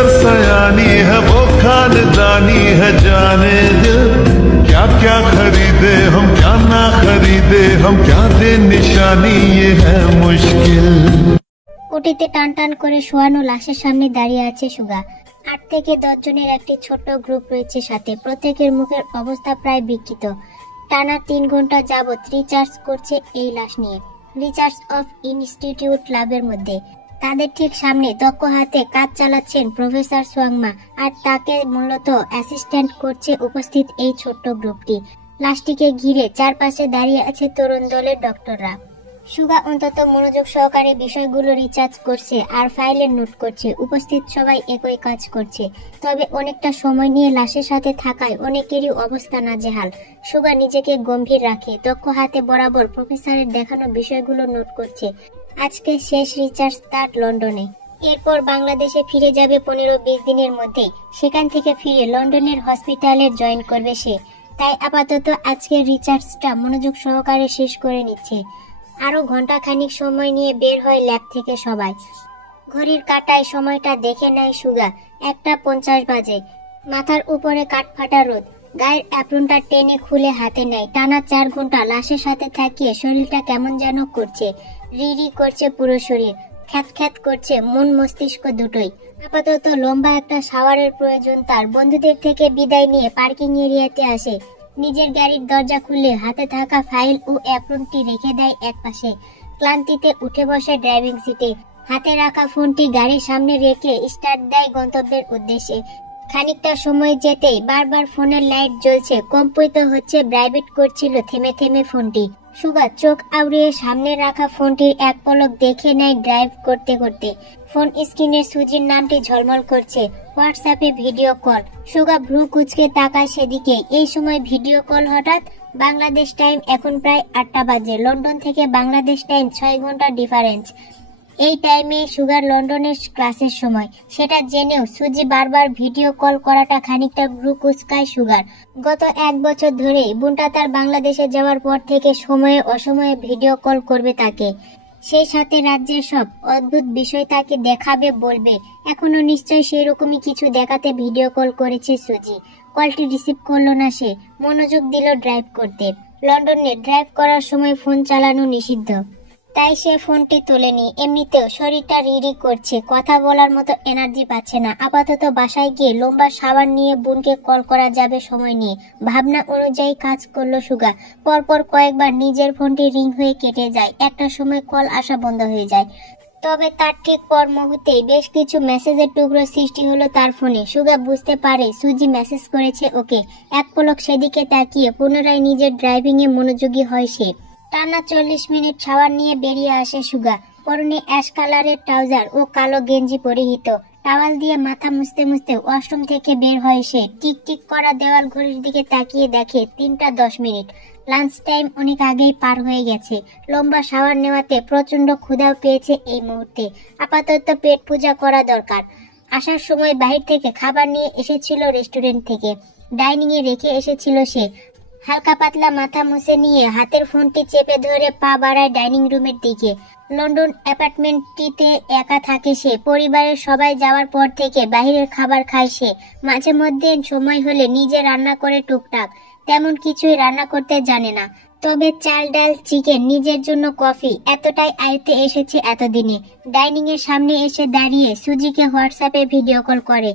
नजर सयानी है वो खानदानी है, जाने दिल क्या क्या खरीदे हम क्या ना खरीदे हम, क्या दे निशानी ये है मुश्किल। ওটিতে টান টান করে শোয়ানো লাশের সামনে দাঁড়িয়ে আছে সুগা। 8 থেকে 10 জনের একটি ছোট্ট গ্রুপ রয়েছে সাথে। প্রত্যেকের মুখের অবস্থা প্রায় বিকৃত। টানা 3 ঘন্টা যাবত রিচার্জ করছে এই লাশ নিয়ে রিচার্জ অফ ইনস্টিটিউট ল্যাবের মধ্যে। তাদের ঠিক সামনে দক্ষ হাতে কাজ চালাচ্ছেন প্রফেসর সোয়াংমা, আর তাকে মূলত অ্যাসিস্ট্যান্ট করছে উপস্থিত এই ছোট্ট গ্রুপটি। লাশটিকে ঘিরে চারপাশে দাঁড়িয়ে আছে তরুণ দলের ডক্টররা। সুগা অন্তত মনোযোগ সহকারে বিষয়গুলো রিচার্জ করছে আর ফাইলে নোট করছে। উপস্থিত সবাই একই কাজ করছে, তবে অনেকটা সময় নিয়ে লাশের সাথে থাকায় অনেকেরই অবস্থা নাজেহাল। সুগা নিজেকে গম্ভীর রাখে, দক্ষ হাতে বরাবর প্রফেসরের দেখানো বিষয়গুলো নোট করছে। আজকে শেষ রিচার্জ তার লন্ডনে, এরপর বাংলাদেশে ফিরে যাবে 15-20 দিনের মধ্যেই। সেখান থেকে ফিরে লন্ডনের হসপিটালে জয়েন করবে সে। তাই আপাতত আজকের রিচার্জটা মনোযোগ সহকারে শেষ করে নিচ্ছে। আরো ঘন্টাখানিক সময় নিয়ে বের হয় ল্যাব থেকে সবাই। ঘড়ির কাঁটায় সময়টা দেখে নেয় সুগা। 1:50 বাজে। মাথার উপরে কাঠফাটা রোদ। গায়ের অ্যাপ্রনটা টেনে খুলে হাতে নেয়। টানা 4 ঘন্টা লাশের সাথে থাকিয়ে শরীরটা কেমন যেন করছে। রিরি করছে পুরো শরীর, খ্যাত খ্যাত করছে মন মস্তিষ্ক দুটোই। আপাতত লম্বা একটা শাওয়ারের প্রয়োজন তার। বন্ধুদের থেকে বিদায় নিয়ে পার্কিং এরিয়াতে আসে। নিজের গাড়ির দরজা খুলে হাতে থাকা ফাইল ও অ্যাপ্রনটি রেখে দেয় একপাশে। ক্লান্তিতে উঠে বসে ড্রাইভিং সিটে। হাতে রাখা ফোনটি গাড়ির সামনে রেখে স্টার্ট দেয় গন্তব্যের উদ্দেশ্যে। খানিকটা সময় যেতেই বারবার ফোনের লাইট জ্বলছে, কম্পিত হচ্ছে, ভাইব্রেট করছিল থেমে থেমে ফোনটি। সুগা চোখ আউড়িয়ে সামনে রাখা ফোনটির এক পলক দেখে নেয় ড্রাইভ করতে করতে। ফোন স্ক্রিনে সুজির নামটি ঝলমল করছে। হোয়াটসঅ্যাপে ভিডিও কল। সুগা ভ্রু কুচকে তাকায় সেদিকে। এই সময় ভিডিও কল হঠাৎ। বাংলাদেশ টাইম এখন প্রায় 8টা বাজে। লন্ডন থেকে বাংলাদেশ টাইম 6 ঘন্টা ডিফারেন্স। এই টাইমে সুগার লন্ডনের ক্লাসের সময়, সেটা জেনেও সুজি বারবার ভিডিও কল করাটা খানিকটা ভ্রু কুচকায় সুগার। গত 1 বছর ধরে বোনটা তার বাংলাদেশে যাওয়ার পর থেকে সময়ে অসময়ে ভিডিও কল করবে তাকে। সেই সাথে রাজ্যের সব অদ্ভুত বিষয় তাকে দেখাবে, বলবে। এখনো নিশ্চয় সেই রকমই কিছু দেখাতে ভিডিও কল করেছে সুজি। কলটি রিসিভ করলো না সে, মনোযোগ দিল ড্রাইভ করতে। লন্ডনে ড্রাইভ করার সময় ফোন চালানো নিষিদ্ধ, তাই সে ফোনটি তোলেনি। এমনিতেও শরীরটা রিরি করছে, কথা বলার মতো এনার্জি পাচ্ছে না। আপাতত বাসায় গিয়ে লম্বা শাওয়ার নিয়ে বোনকে কল করা যাবে সময় নিয়ে ভাবনা অনুযায়ী কাজ করলো সুগা। পরপর কয়েকবার নিজের ফোনটি রিং হয়ে কেটে যায়। একটা সময় কল আসা বন্ধ হয়ে যায়। তবে তার ঠিক পর মুহূর্তেই বেশ কিছু মেসেজের টুকরো সৃষ্টি হলো তার ফোনে। সুগা বুঝতে পারে সুজি মেসেজ করেছে ওকে। এক পলক সেদিকে তাকিয়ে পুনরায় নিজের ড্রাইভিং এ মনোযোগী হয় সে। টানা 40 মিনিট শাওয়ার নিয়ে বেরিয়ে আসে সুগা। পরনে অ্যাশ কালারের ট্রাউজার ও কালো গেঞ্জি পরিহিত। টাওয়াল দিয়ে মাথা মুছতে মুছতে ওয়াশরুম থেকে বের হয় সে। টিক টিক করা দেওয়াল ঘড়ির দিকে তাকিয়ে দেখে 3টা 10 মিনিট। লাঞ্চ টাইম অনেক আগেই পার হয়ে গেছে। লম্বা শাওয়ার নেওয়াতে প্রচন্ড ক্ষুধাও পেয়েছে এই মুহূর্তে। আপাতত পেট পূজা করা দরকার। আসার সময় বাহির থেকে খাবার নিয়ে এসেছিল রেস্টুরেন্ট থেকে। ডাইনিং এ রেখে এসেছিল সে। হালকা পাতলা মাথা মুছে নিয়ে হাতের ফোনটি চেপে ধরে পা বাড়ায় ডাইনিং রুমের দিকে। লন্ডন অ্যাপার্টমেন্টটিতে একা থাকে সে। পরিবারের সবাই যাওয়ার পর থেকে বাইরের খাবার খায় সে। মাঝে মধ্যে সময় হলে নিজে রান্না করে টুকটাক। তেমন কিছুই রান্না করতে জানে না, তবে চাল ডাল চিকেন, নিজের জন্য কফি, এতটাই আয়ত্তে এসেছে এতদিনে। ডাইনিং এর সামনে এসে দাঁড়িয়ে সুজিকে হোয়াটসঅ্যাপে ভিডিও কল করে।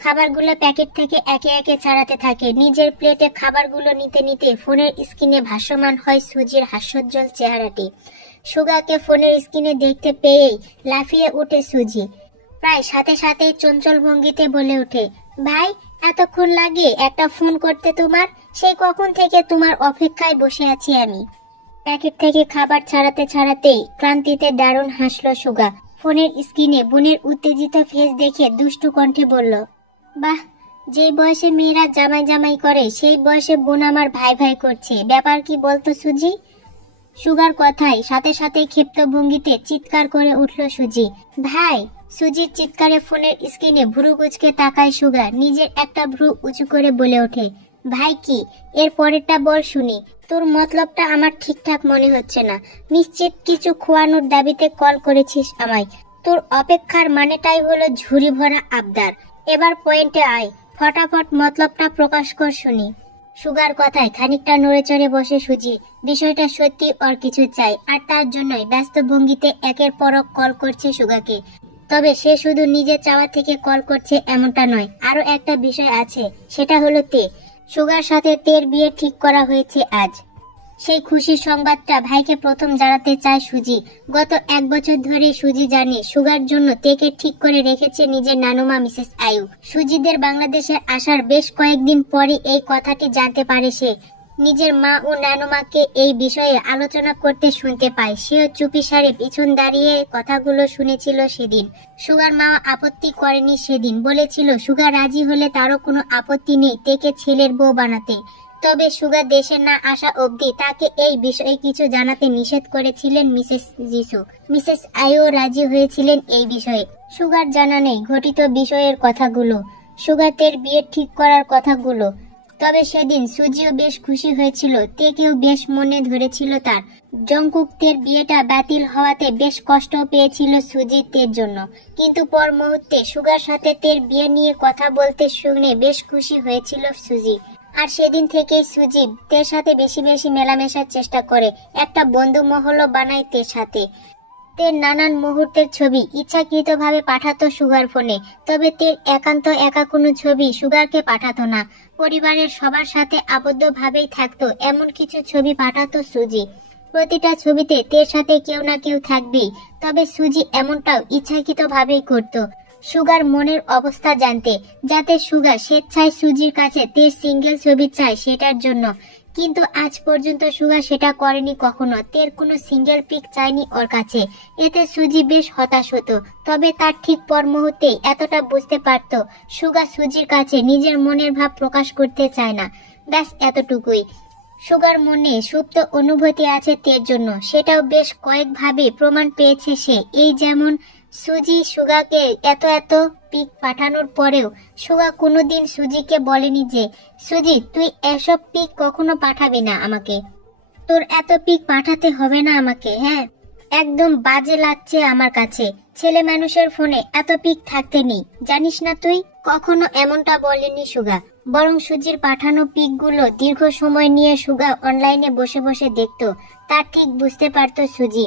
খাবারগুলো প্যাকেট থেকে একে একে ছাড়াতে থাকে। নিজের প্লেটে খাবারগুলো নিতে নিতে ফোনের স্ক্রিনে ভাসমান হয় সুজির হাস্যোজ্জ্বল চেহারাটি। সুগাকে ফোনের স্ক্রিনে দেখতে পেয়েই লাফিয়ে ওঠে সুজি। প্রায় সাথে সাথে চঞ্চল ভঙ্গিতে বলে ওঠে, ভাই এতক্ষণ লাগে একটা ফোন করতে তোমার? সেই কখন থেকে তোমার অপেক্ষায় বসে আছি আমি। প্যাকেট থেকে খাবার ছাড়াতে ছাড়াতেই ক্লান্তিতে দারুণ হাসলো সুগা। ফোনের স্ক্রিনে বোনের উত্তেজিত ফেস দেখে দুষ্টু কণ্ঠে বলল, বাহ, যে বয়সে মেয়েরা জামাই জামাই করে সেই বয়সে বোন আমার ভাই ভাই করছে, ব্যাপার কি বলতো সুজি? সুগার কথায় সাথে সাথে ক্ষিপ্ত ভঙ্গিতে চিৎকার করে উঠল সুজি, ভাই। সুজির চিৎকারে ফোনের স্ক্রিনে ভ্রু কুঁচকে তাকায় সুগা। নিজের একটা ভ্রু উঁচু করে বলে ওঠে, ভাই কি? এর পরেরটা বল শুনি। তোর মতলবটা আমার ঠিকঠাক মনে হচ্ছে না। নিশ্চিত কিছু খোয়ানোর দাবিতে কল করেছিস আমায়? তোর অপেক্ষার মানেটাই হলো ঝুড়ি ভরা আবদার। এবার পয়েন্টে আয়, ফটাফট মতলবটা প্রকাশ কর শুনি। সুগার কথায় খানিকটা নড়ে চড়ে বসে সুজি। বিষয়টা সত্যি ওর কিছু চাই, আর তার জন্যই ব্যস্ত ভঙ্গিতে একের পর এক কল করছে সুগাকে। তবে সে শুধু নিজের চাওয়া থেকে কল করছে এমনটা নয়, আরো একটা বিষয় আছে, সেটা হলো তে। সুগার সাথে তের বিয়ে ঠিক করা হয়েছে আজ। সেই খুশির সংবাদটা ভাইকে প্রথম জানাতে চায় সুজি। গত 1 বছর ধরে সুজি জানে সুগার জন্য তেকে ঠিক করে রেখেছে নিজের নানুমা মিসেস আয়ু। সুজিদের বাংলাদেশে আসার বেশ কয়েকদিন পরে এই কথাটি জানতে পারে সে। নিজের মা ও নানুমাকে এই বিষয়ে আলোচনা করতে শুনতে পায়। সেও চুপিসারে পিছন দাঁড়িয়ে কথাগুলো শুনেছিল সেদিন। সুগার মা আপত্তি করেনি সেদিন, বলেছিল সুগার রাজি হলে তারও কোনো আপত্তি নেই তেকে ছেলের বউ বানাতে। তবে সুগার দেশে না আসা অবধি তাকে এই বিষয়ে কিছু জানাতে নিষেধ করেছিলেন মিসেস জিসু। মিসেস আয়ু রাজি হয়েছিলেন এই বিষয়ে। সুগার জানা নেই ঘটিত বিষয়ের কথাগুলো, সুগারের বিয়ে ঠিক করার কথাগুলো। তবে সেদিন সুজিও বেশ খুশি হয়েছিল, তেকেও বেশ মনে ধরেছিল তার। জংকুকের বিয়েটা বাতিল হওয়াতে বেশ কষ্ট পেয়েছিল সুজি তের জন্য, কিন্তু পর মুহূর্তে সুগার সাথে তের বিয়ে নিয়ে কথা বলতে শুনে বেশ খুশি হয়েছিল সুজি। আর সেদিন থেকেই সুজি তের সাথে বেশি বেশি মেলামেশার চেষ্টা করে, একটা বন্ধু মহলও বানায় তের সাথে। তের নানান মুহূর্তের ছবি ইচ্ছাকৃতভাবে পাঠাতো সুগার ফোনে, তবে তের একান্ত একা কোনো ছবি সুগারকে পাঠাতো না। পরিবারের সবার সাথে আবদ্ধভাবেই থাকতো এমন কিছু ছবি পাঠাতো সুজি। প্রতিটা ছবিতে তের সাথে কেউ না কেউ থাকবেই, তবে সুজি এমনটাও ইচ্ছাকৃতভাবেই করত সুগার মনের অবস্থা জানতে, যাতে সুগার স্বেচ্ছায় সুজির কাছে তের সিঙ্গেল ছবি চায় সেটার জন্য। কিন্তু আজ পর্যন্ত সুগার সেটা করেনি কখনো, তের কোনো সিঙ্গেল পিক চায়নি ওর কাছে। এতে সুজি বেশ হতাশ হতো, তবে তার ঠিক পর মুহূর্তেই এতটা বুঝতে পারত সুগার সুজির কাছে নিজের মনের ভাব প্রকাশ করতে চায় না। ব্যাস এতটুকুই। সুগার মনে সুপ্ত অনুভূতি আছে তের জন্য, সেটাও বেশ কয়েকভাবে প্রমাণ পেয়েছে সে। এই যেমন সুজি সুগাকে এত এত পিক পাঠানোর পরেও সুগা কোনোদিন সুজিকে বলেনি যে সুজি তুই এসব পিক কখনো পাঠাবি না আমাকে, তোর এত পিক পাঠাতে হবে না আমাকে। হ্যাঁ, একদম বাজে লাগছে আমার কাছে, ছেলে মানুষের ফোনে এত পিক থাকতে নেই, জানিস না তুই। কখনো এমনটা বলেনি সুগা, বরং সুজির পাঠানো পিকগুলো দীর্ঘ সময় নিয়ে সুগা অনলাইনে বসে বসে দেখতো। তার ঠিক বুঝতে পারত সুজি।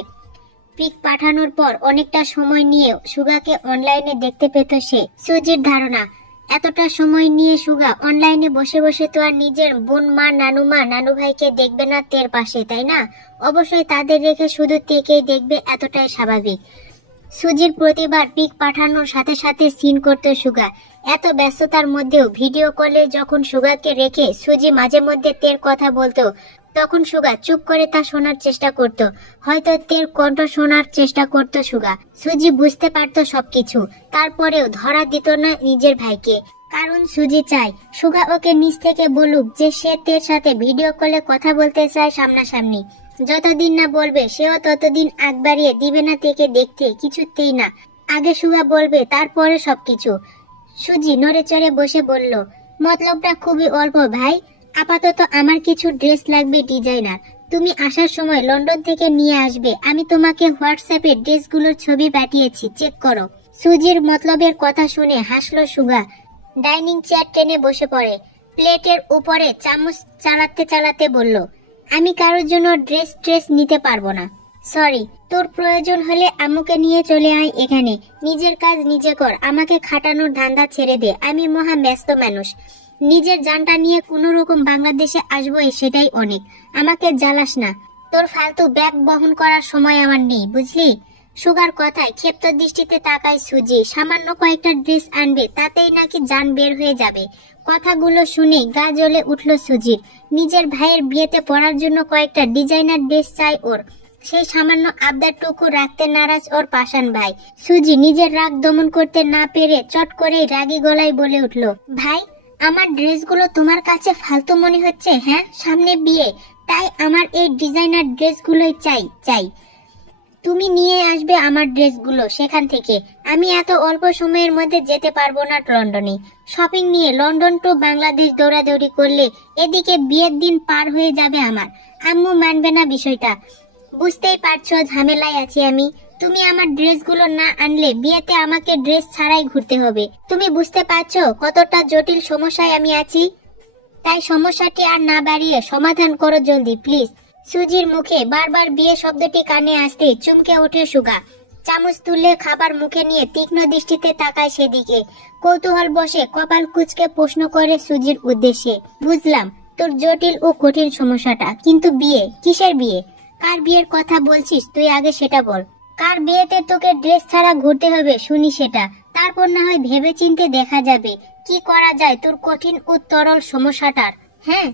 পিক পাঠানোর পর অনেকটা সময় নিয়ে সুগাকে অনলাইনে দেখতে পেত সে। সুজির ধারণা এতটা সময় নিয়ে সুগা অনলাইনে বসে বসে তো আর নিজের বোন মা নানুমা নানু ভাইকে দেখবে না তের পাশে, তাই না? অবশ্যই তাদের রেখে শুধু তেকেই দেখবে, এতটাই স্বাভাবিক। সুজির প্রতিবার পিক পাঠানোর সাথে সাথে সিন করতো সুগা। এত ব্যস্ততার মধ্যেও ভিডিও কলে যখন সুগাকে রেখে সুজি মাঝে মধ্যে তের কথা বলতো, তখন সুগা চুপ করে তা শোনার চেষ্টা করত। হয়তো তের কণ্ঠ শোনার চেষ্টা করত সুগা। সুজি বুঝতে পারতো সবকিছু, তারপরেও ধরা দিত না নিজের ভাইকে। কারণ সুজি চায় সুগা ওকে নিজ থেকে বলুক যে সে তের সাথে ভিডিও কলে কথা বলতে চায় সামনাসামনি। যতদিন না বলবে সেও ততদিন আগ বাড়িয়ে দিবে না তেকে দেখতে, কিছুতেই না। আগে সুগা বলবে, তারপরে সবকিছু। সুজি নড়ে চড়ে বসে বলল, মতলবটা খুবই অল্প ভাই, আপাতত আমার কিছু ড্রেস লাগবে ডিজাইনার, তুমি আসার সময় লন্ডন থেকে নিয়ে আসবে। আমি তোমাকে হোয়াটসঅ্যাপে ড্রেসগুলোর ছবি পাঠিয়েছি, চেক করো। সুজির মতলবের কথা শুনে হাসলো সুগা। ডাইনিং চেয়ার টেনে বসে পড়ে, প্লেটের উপরে চামচ চালাতে চালাতে বলল, আমি কারোর জন্য ড্রেস নিতে পারবো না, সরি। তোর প্রয়োজন হলে আম্মুকে নিয়ে চলে আয় এখানে, নিজের কাজ নিজে কর, আমাকে খাটানোর ধান্দা ছেড়ে দে। আমি মহা ব্যস্ত মানুষ, নিজের জানটা নিয়ে কোনো রকম বাংলাদেশে আসবোই, সেটাই অনেক। আমাকে জ্বালাস না, তোর ফালতু ব্যাগ বহন করার সময় আমার নেই, বুঝলি? সুগার কথায় ক্ষেপ্ত দৃষ্টিতে তাকায় সুজি। সামান্য কয়েকটা ড্রেস আনবে, তাতেই নাকি জান বের হয়ে যাবে। কথাগুলো শুনে গা জ্বলে উঠল সুজির। নিজের ভাইয়ের বিয়েতে পরার জন্য কয়েকটা ডিজাইনার ড্রেস চাই ওর। সেই সামান্য আবদারটুকু রাখতে নারাজ ওর পাষাণ ভাই। সুজি নিজের রাগ দমন করতে না পেরে চট করে রাগী গলায় বলে উঠল, ভাই আমার ড্রেসগুলো তোমার কাছে ফালতু মনে হচ্ছে? হ্যাঁ, সামনে বিয়ে, তাই আমার এই ডিজাইনার ড্রেসগুলোই চাই। তুমি নিয়ে আসবে আমার ড্রেসগুলো সেখান থেকে। আমি এত অল্প সময়ের মধ্যে যেতে পারবো না লন্ডনে। শপিং নিয়ে লন্ডন টু বাংলাদেশ দৌড়াদৌড়ি করলে এদিকে বিয়ের দিন পার হয়ে যাবে আমার। আম্মু মানবে না বিষয়টা, বুঝতেই পারছো ঝামেলায় আছি আমি। তুমি আমার ড্রেসগুলো না আনলে বিয়েতে আমাকে ড্রেস ছাড়াই ঘুরতে হবে। তুমি বুঝতে পারছো কতটা জটিল সমস্যায় আমি আছি? তাই সমস্যাটি আর না বাড়িয়ে সমাধান করো জলদি প্লিজ। সুজির মুখে বারবার বিয়ে শব্দটি কানে আসতে চমকে ওঠে সুগা। চামচ তুলে খাবার মুখে নিয়ে তীক্ষ্ণ দৃষ্টিতে তাকায় সেদিকে। কৌতূহল বসে কপাল কুঁচকে প্রশ্ন করে সুজির উদ্দেশ্যে, বুঝলাম তোর জটিল ও কঠিন সমস্যাটা, কিন্তু বিয়ে কিসের বিয়ে? কার বিয়ের কথা বলছিস তুই আগে সেটা বল। কার বিয়েতে তোকে ড্রেস ছাড়া ঘুরতে হবে শুনি সেটা, তারপর না হয় ভেবেচিন্তে দেখা যাবে কি করা যায় তোর কঠিন ও তরল সমস্যাটার। হ্যাঁ,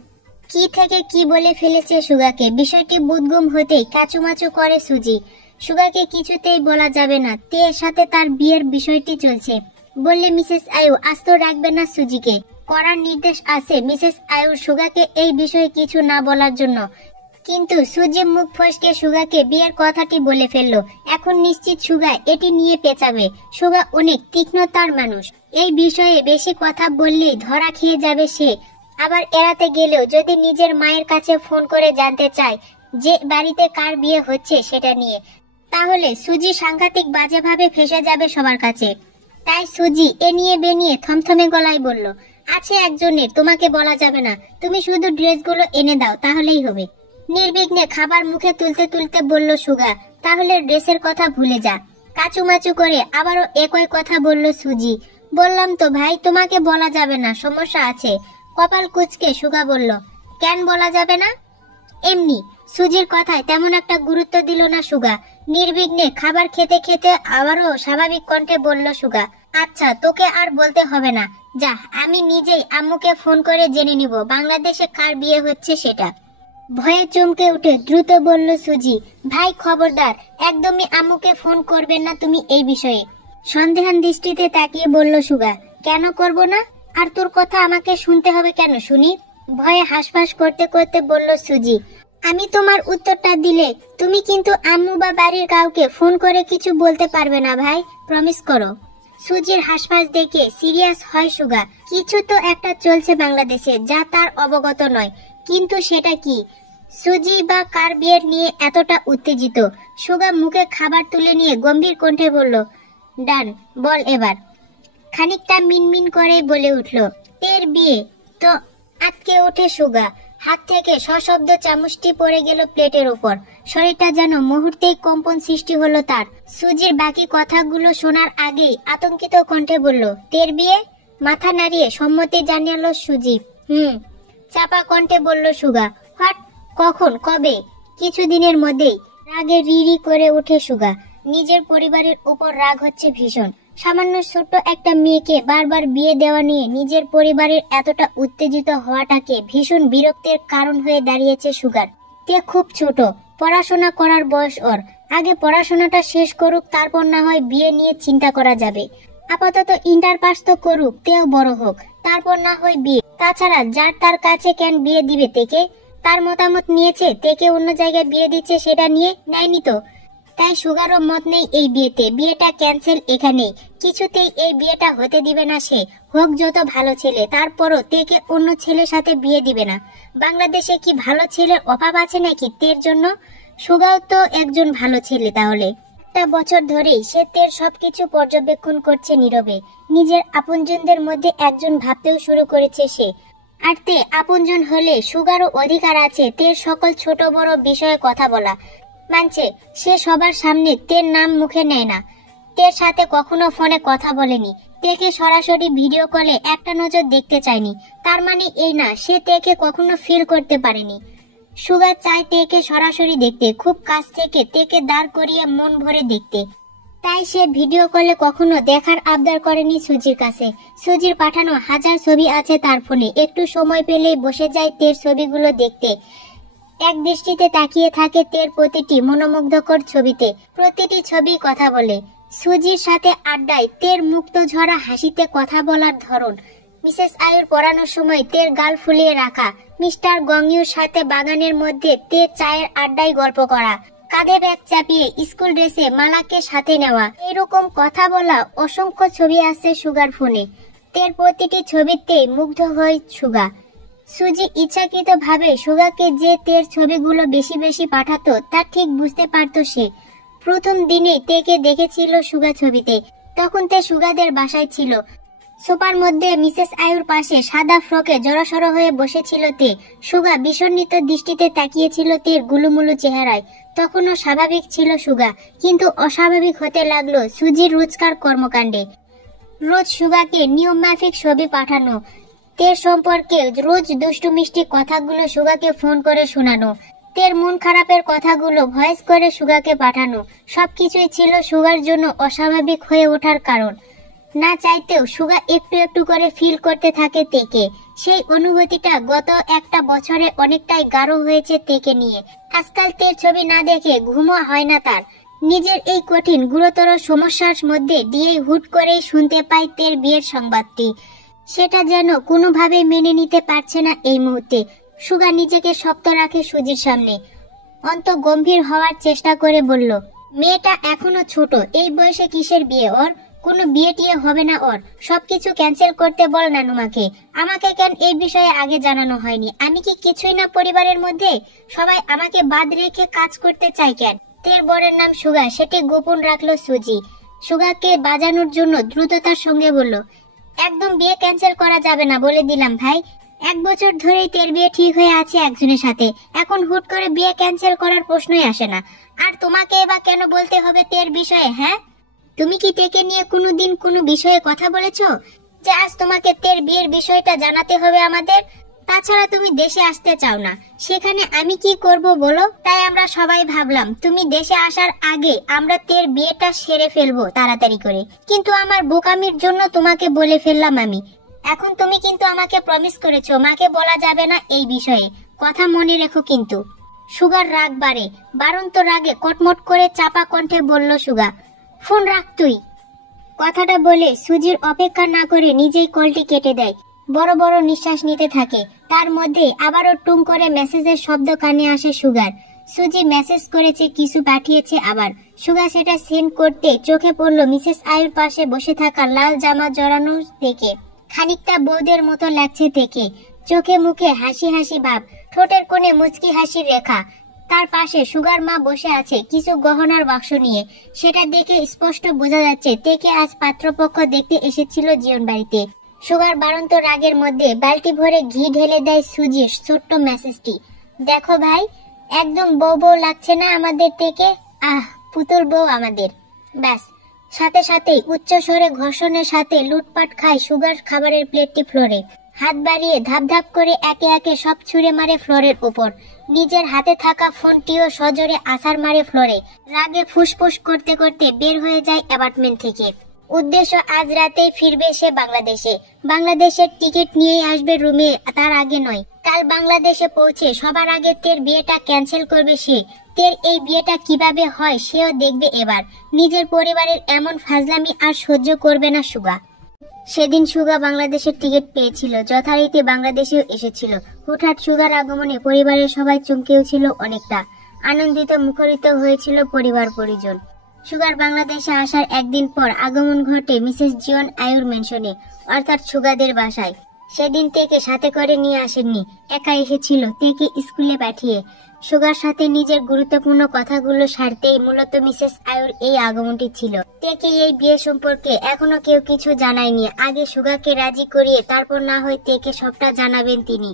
কি থেকে কি বলে ফেলেছে সুগাকে। বিষয়টি বুদগুম হতেই কাচুমাচু করে সুজি। সুগাকে কিছুতেই বলা যাবে না তের সাথে তার বিয়ের বিষয়টি চলছে। বললে মিসেস আয়ু আস্ত রাখবে না সুজিকে। করার নির্দেশ আছে মিসেস আয়ুর সুগাকে এই বিষয়ে কিছু না বলার জন্য। কিন্তু সুজি মুখ ফসকে সুগাকে বিয়ের কথাটি বলে ফেললো। এখন নিশ্চিত সুগা এটি নিয়ে পেঁচাবে। সুগা অনেক তীক্ষ্ণতার মানুষ, এই বিষয়ে বেশি কথা বললেই ধরা খেয়ে যাবে সে। আবার এড়াতে গেলেও যদি নিজের মায়ের কাছে ফোন করে জানতে চায় যে বাড়িতে কার বিয়ে হচ্ছে সেটা নিয়ে, তাহলে সুজি সাংঘাতিক বাজেভাবে ফেসে যাবে সবার কাছে। তাই সুজি এ নিয়ে বেনিয়ে থমথমে গলায় বলল, আছে একজনের, তোমাকে বলা যাবে না। তুমি শুধু ড্রেসগুলো এনে দাও তাহলেই হবে। নির্বিঘ্নে খাবার মুখে তুলতে তুলতে বলল সুগা, তাহলে ড্রেসের কথা ভুলে যা। কাচুমাচু করে আবারও একই কথা বলল সুজি। বললাম তো ভাই, তোমাকে বলা যাবে না, সমস্যা আছে। কপাল কুঁচকে সুগা বলল, কেন বলা যাবে না? এমনি। সুজির কথায় তেমন একটা গুরুত্ব দিল না সুগা। নির্বিঘ্নে খাবার খেতে খেতে আবারও স্বাভাবিক কণ্ঠে বলল সুগা, আচ্ছা তোকে আর বলতে হবে না, যা আমি নিজেই আম্মুকে ফোন করে জেনে নিব বাংলাদেশে কার বিয়ে হচ্ছে সেটা। ভয়ে চমকে উঠে দ্রুত বলল সুজি, ভাই খবরদার, একদমই আম্মুকে ফোন করবেন না তুমি এই বিষয়ে। সন্দেহান দৃষ্টিতে তাকিয়ে বলল সুগা, কেন করব না? আর তোর কথা আমাকে শুনতে হবে কেন শুনি? ভয়ে হাসফাস করতে করতে বলল সুজি, আমি তোমার উত্তরটা দিলে তুমি কিন্তু আম্মু বা বাড়ির কাউকে ফোন করে কিছু বলতে পারবে না ভাই, প্রমিস করো। সুজির হাসফাস দেখে সিরিয়াস হয় সুগা। কিছু তো একটা চলছে বাংলাদেশে যা তার অবগত নয়, কিন্তু সেটা কি? সুজি বা কার বিয়ের নিয়ে এতটা উত্তেজিত? সুগা মুখে খাবার তুলে নিয়ে গম্ভীর কণ্ঠে বলল, ডান, বল এবার। খানিকটা মিনমিন করে বলে উঠল, তের বিয়ে তো। আটকে ওঠে সুগা। হাত থেকে সশব্দ চামচটি পড়ে গেল প্লেটের উপর। শরীরটা যেন মুহূর্তেই কম্পন সৃষ্টি হলো তার। সুজির বাকি কথাগুলো শোনার আগেই আতঙ্কিত কণ্ঠে বলল, তের বিয়ে? মাথা নাড়িয়ে সম্মতি জানালো সুজি। চাপা কণ্ঠে বলল সুগা। হোয়াট? কখন? কবে? কিছুদিনের মধ্যেই। রাগে রিরি করে ওঠে সুগা। নিজের পরিবারের উপর রাগ হচ্ছে ভীষণ। সামান্য ছোট্ট একটা মেয়েকে বারবার বিয়ে দেওয়া নিয়ে নিজের পরিবারের এতটা উত্তেজিত হওয়াটাকে ভীষণ বিরক্তের কারণ হয়ে দাঁড়িয়েছে সুগার। তে খুব ছোট, পড়াশোনা করার বয়স ওর। আগে পড়াশোনাটা শেষ করুক, তারপর না হয় বিয়ে নিয়ে চিন্তা করা যাবে। আপাতত ইন্টার পাস তো করুক, তেও বড় হোক, তারপর না হয় বিয়ে। তাছাড়া যার তার কাছে কেন বিয়ে দিবে তেকে? তার মতামত নিয়েছে, তেকে অন্য জায়গায় বিয়ে দিচ্ছে সেটা নিয়ে নেয়নি তো। তাই সুগারও মত নেই এই বিয়েতে। বিয়েটা ক্যান্সেল এখানেই। কিছুতেই এই বিয়েটা হতে দিবে না সে। হোক যত ভালো ছেলে, তারপরও তেকে অন্য ছেলের সাথে বিয়ে দিবে না। বাংলাদেশে কি ভালো ছেলের অভাব আছে নাকি তের জন্য? সুগাও তো একজন ভালো ছেলে। তাহলে একটা বছর ধরেই সে তের সবকিছু পর্যবেক্ষণ করছে নীরবে। নিজের আপনজনদের মধ্যে একজন ভাবতেও শুরু করেছে সে। আর তে আপনজন হলে সুগারও অধিকার আছে তের সকল ছোট বড় বিষয়ে কথা বলা। মানছে, সে সবার সামনে তের নাম মুখে নেয় না। তের সাথে কখনো ফোনে কথা বলেনি। তেকে সরাসরি ভিডিও কলে একটা নজর দেখতে চায়নি। তার মানে এই না সে তেকে কখনো ফিল করতে পারেনি। সুগা চায় তেকে সরাসরি দেখতে, খুব কাছ থেকে তেকে দাঁড় করিয়ে মন ভরে দেখতে। তাই সে ভিডিও কলে কখনো দেখার আবদার করেনি সুজির কাছে। সুজির পাঠানো হাজার ছবি আছে তার ফোনে। একটু সময় পেলেই বসে যায় তের ছবিগুলো দেখতে। এক দৃষ্টিতে তাকিয়ে থাকে তের প্রতিটি মনোমুগ্ধকর ছবিতে। প্রতিটি ছবি কথা বলে। সুজির সাথে আড্ডায় তের মুক্ত ঝরা হাসিতে কথা বলার ধরন। মিসেস আয়ুর পড়ানোর সময় তের গাল ফুলিয়ে রাখা। মিস্টার গঙ্গিউর সাথে বাগানের মধ্যে তের চায়ের আড্ডায় গল্প করা। কাঁধে ব্যাগ চাপিয়ে স্কুল ড্রেসে মালাকে সাথে নেওয়া। এরকম কথা বলা অসংখ্য ছবি আছে সুগার ফোনে। তের প্রতিটি ছবিতেই মুগ্ধ হয় সুগা। সুজি ইচ্ছাকৃত ভাবে সুগাকে যে তের ছবিগুলো বেশি বেশি পাঠাতো তা ঠিক বুঝতে পারত সে। প্রথম দিনেই তেকে দেখেছিল সুগা ছবিতে। তখন তে সুগাদের বাসায় ছিল। সোফার মধ্যে মিসেস আয়ুর পাশে সাদা ফ্রকে জড়সড় হয়ে বসেছিল তে। সুগা বিষণ্ণিত দৃষ্টিতে তাকিয়েছিল তের গুলুমুলু চেহারায়। তখনও স্বাভাবিক ছিল সুগা, কিন্তু অস্বাভাবিক হতে লাগলো সুজির রোজকার কর্মকাণ্ডে। রোজ সুগাকে নিয়ম মাফিক ছবি পাঠানো, তের সম্পর্কে রোজ দুষ্টু মিষ্টি কথাগুলো সুগাকে ফোন করে শোনানো, তের মন খারাপের কথাগুলো ভয়েস করে সুগাকে পাঠানো, সবকিছুই ছিল সুগার জন্য অস্বাভাবিক হয়ে ওঠার কারণ। না চাইতেও সুগা একটু একটু করে ফিল করতে থাকে তেকে। সেই অনুভূতিটা গত একটা বছরে অনেকটাই গাঢ় হয়েছে তেকে নিয়ে। আজকাল তের ছবি না দেখে ঘুমও হয় না তার। নিজের এই কঠিন গুরুতর সমস্যার মধ্যে দিয়েই হুট করেই শুনতে পায় তের বিয়ের সংবাদটি। সেটা যেন কোনোভাবে মেনে নিতে পারছে না এই মুহূর্তে। সুগা নিজেকে শক্ত রাখে সুজির সামনে। অন্ত গম্ভীর হওয়ার চেষ্টা করে বলল, মেয়েটা এখনো ছোট, এই বয়সে কিসের বিয়ে ওর? কোনো বিয়ে টিয়ে হবে না ওর। সবকিছু ক্যান্সেল করতে বল নানুমাকে। আমাকে কেন এই বিষয়ে আগে জানানো হয়নি? আমি কি কিছুই না পরিবারের মধ্যে? সবাই আমাকে বাদ রেখে কাজ করতে চায় কেন? তের বরের নাম সুগা, সেটি গোপন রাখলো সুজি। সুগাকে বাজানোর জন্য দ্রুততার সঙ্গে বলল, একদম বিয়ে ক্যান্সেল করা যাবে না বলে দিলাম ভাই। 1 বছর ধরেই তের বিয়ে ঠিক হয়ে আছে একজনের সাথে। এখন হুট করে বিয়ে ক্যান্সেল করার প্রশ্নই আসে না। আর তোমাকে এবার কেন বলতে হবে তের বিষয়ে? হ্যাঁ, তুমি কি তেকে নিয়ে কোনোদিন কোনো বিষয়ে কথা বলেছো যে আজ তোমাকে তের বিয়ের বিষয়টা জানাতে হবে আমাদের? তাছাড়া তুমি দেশে আসতে চাও না, সেখানে আমি কি করব বলো? তাই আমরা সবাই ভাবলাম তুমি দেশে আসার আগে আমরা তের বিয়েটা সেরে ফেলবো তাড়াতাড়ি করে। কিন্তু আমার বোকামির জন্য তোমাকে বলে ফেললাম আমি। এখন তুমি কিন্তু আমাকে প্রমিস করেছো মাকে বলা যাবে না এই বিষয়ে, কথা মনে রেখো কিন্তু। সুগার রাগ বাড়ে, বাড়ন্ত রাগে কটমট করে চাপা কণ্ঠে বলল সুগা, ফোন রাখ তুই। কথাটা বলে সুজির অপেক্ষা না করে নিজেই কলটি কেটে দেয়। বড় বড় নিঃশ্বাস নিতে থাকে। তার মধ্যে আবারও টুং করে মেসেজের শব্দ কানে আসে সুগার। সুজি মেসেজ করেছে, কিছু পাঠিয়েছে আবার। সুগা সেটা সেন্ড করতে চোখে পড়ল মিসেস আয়ুর পাশে বসে থাকা লাল জামা জড়ানো থেকে। খানিকটা বৌদের মতো লাগছে থেকে। চোখে মুখে হাসি হাসি ভাব, ঠোঁটের কোণে মুচকি হাসির রেখা। তার পাশে সুগার মা বসে আছে কিছু গহনার বাক্স নিয়ে। সেটা দেখে স্পষ্ট বোঝা যাচ্ছে তেকে আজ পাত্রপক্ষ দেখতে এসেছিল জীবন বাড়িতে। সুগার বাড়ন্ত রাগের মধ্যে বালতি ভরে ঘি ঢেলে দেয় সুজির ছোট্ট মেসেজটি। দেখো ভাই, একদম বউ বউ লাগছে না আমাদের থেকে? আহ, পুতুল বউ আমাদের। ব্যাস, সাথে সাথেই উচ্চ স্বরে ঘর্ষণের সাথে লুটপাট খায় সুগার খাবারের প্লেটটি ফ্লোরে। হাত বাড়িয়ে ধাপ ধাপ করে একে একে সব ছুঁড়ে মারে ফ্লোরের উপর। নিজের হাতে থাকা ফোনটিও সজোরে আছাড় মারে ফ্লোরে। রাগে ফুসফুস করতে করতে বের হয়ে যায় অ্যাপার্টমেন্ট থেকে। উদ্দেশ্য আজ রাতেই ফিরবে সে বাংলাদেশে। বাংলাদেশের টিকিট নিয়েই আসবে রুমে, তার আগে নয়। কাল বাংলাদেশে পৌঁছে সবার আগে তের বিয়েটা ক্যান্সেল করবে সে। তের এই বিয়েটা কিভাবে হয় সেও দেখবে এবার। নিজের পরিবারের এমন ফাজলামি আর সহ্য করবে না সুগা। সেদিন সুগা বাংলাদেশের টিকিট পেয়েছিল, যথারীতি বাংলাদেশেও এসেছিল। হুটহাট সুগার আগমনে পরিবারের সবাই চমকেও ছিল অনেকটা। আনন্দিত মুখরিত হয়েছিল পরিবার পরিজন। সুগার বাংলাদেশে আসার একদিন পর আগমন ঘটে মিসেস জিওন আয়ুর মেনশনে, অর্থাৎ সুগাদের বাসায়। সেদিন তেকে সাথে করে নিয়ে আসেননি, একা এসেছিল তেকে স্কুলে পাঠিয়ে। সুগার সাথে নিজের গুরুত্বপূর্ণ কথাগুলো সারতেই মূলত মিসেস আয়ুর এই আগমনটি ছিল। তেকে এই বিয়ে সম্পর্কে এখনো কেউ কিছু জানায়নি। আগে সুগাকে রাজি করিয়ে তারপর না হয় তেকে সবটা জানাবেন তিনি,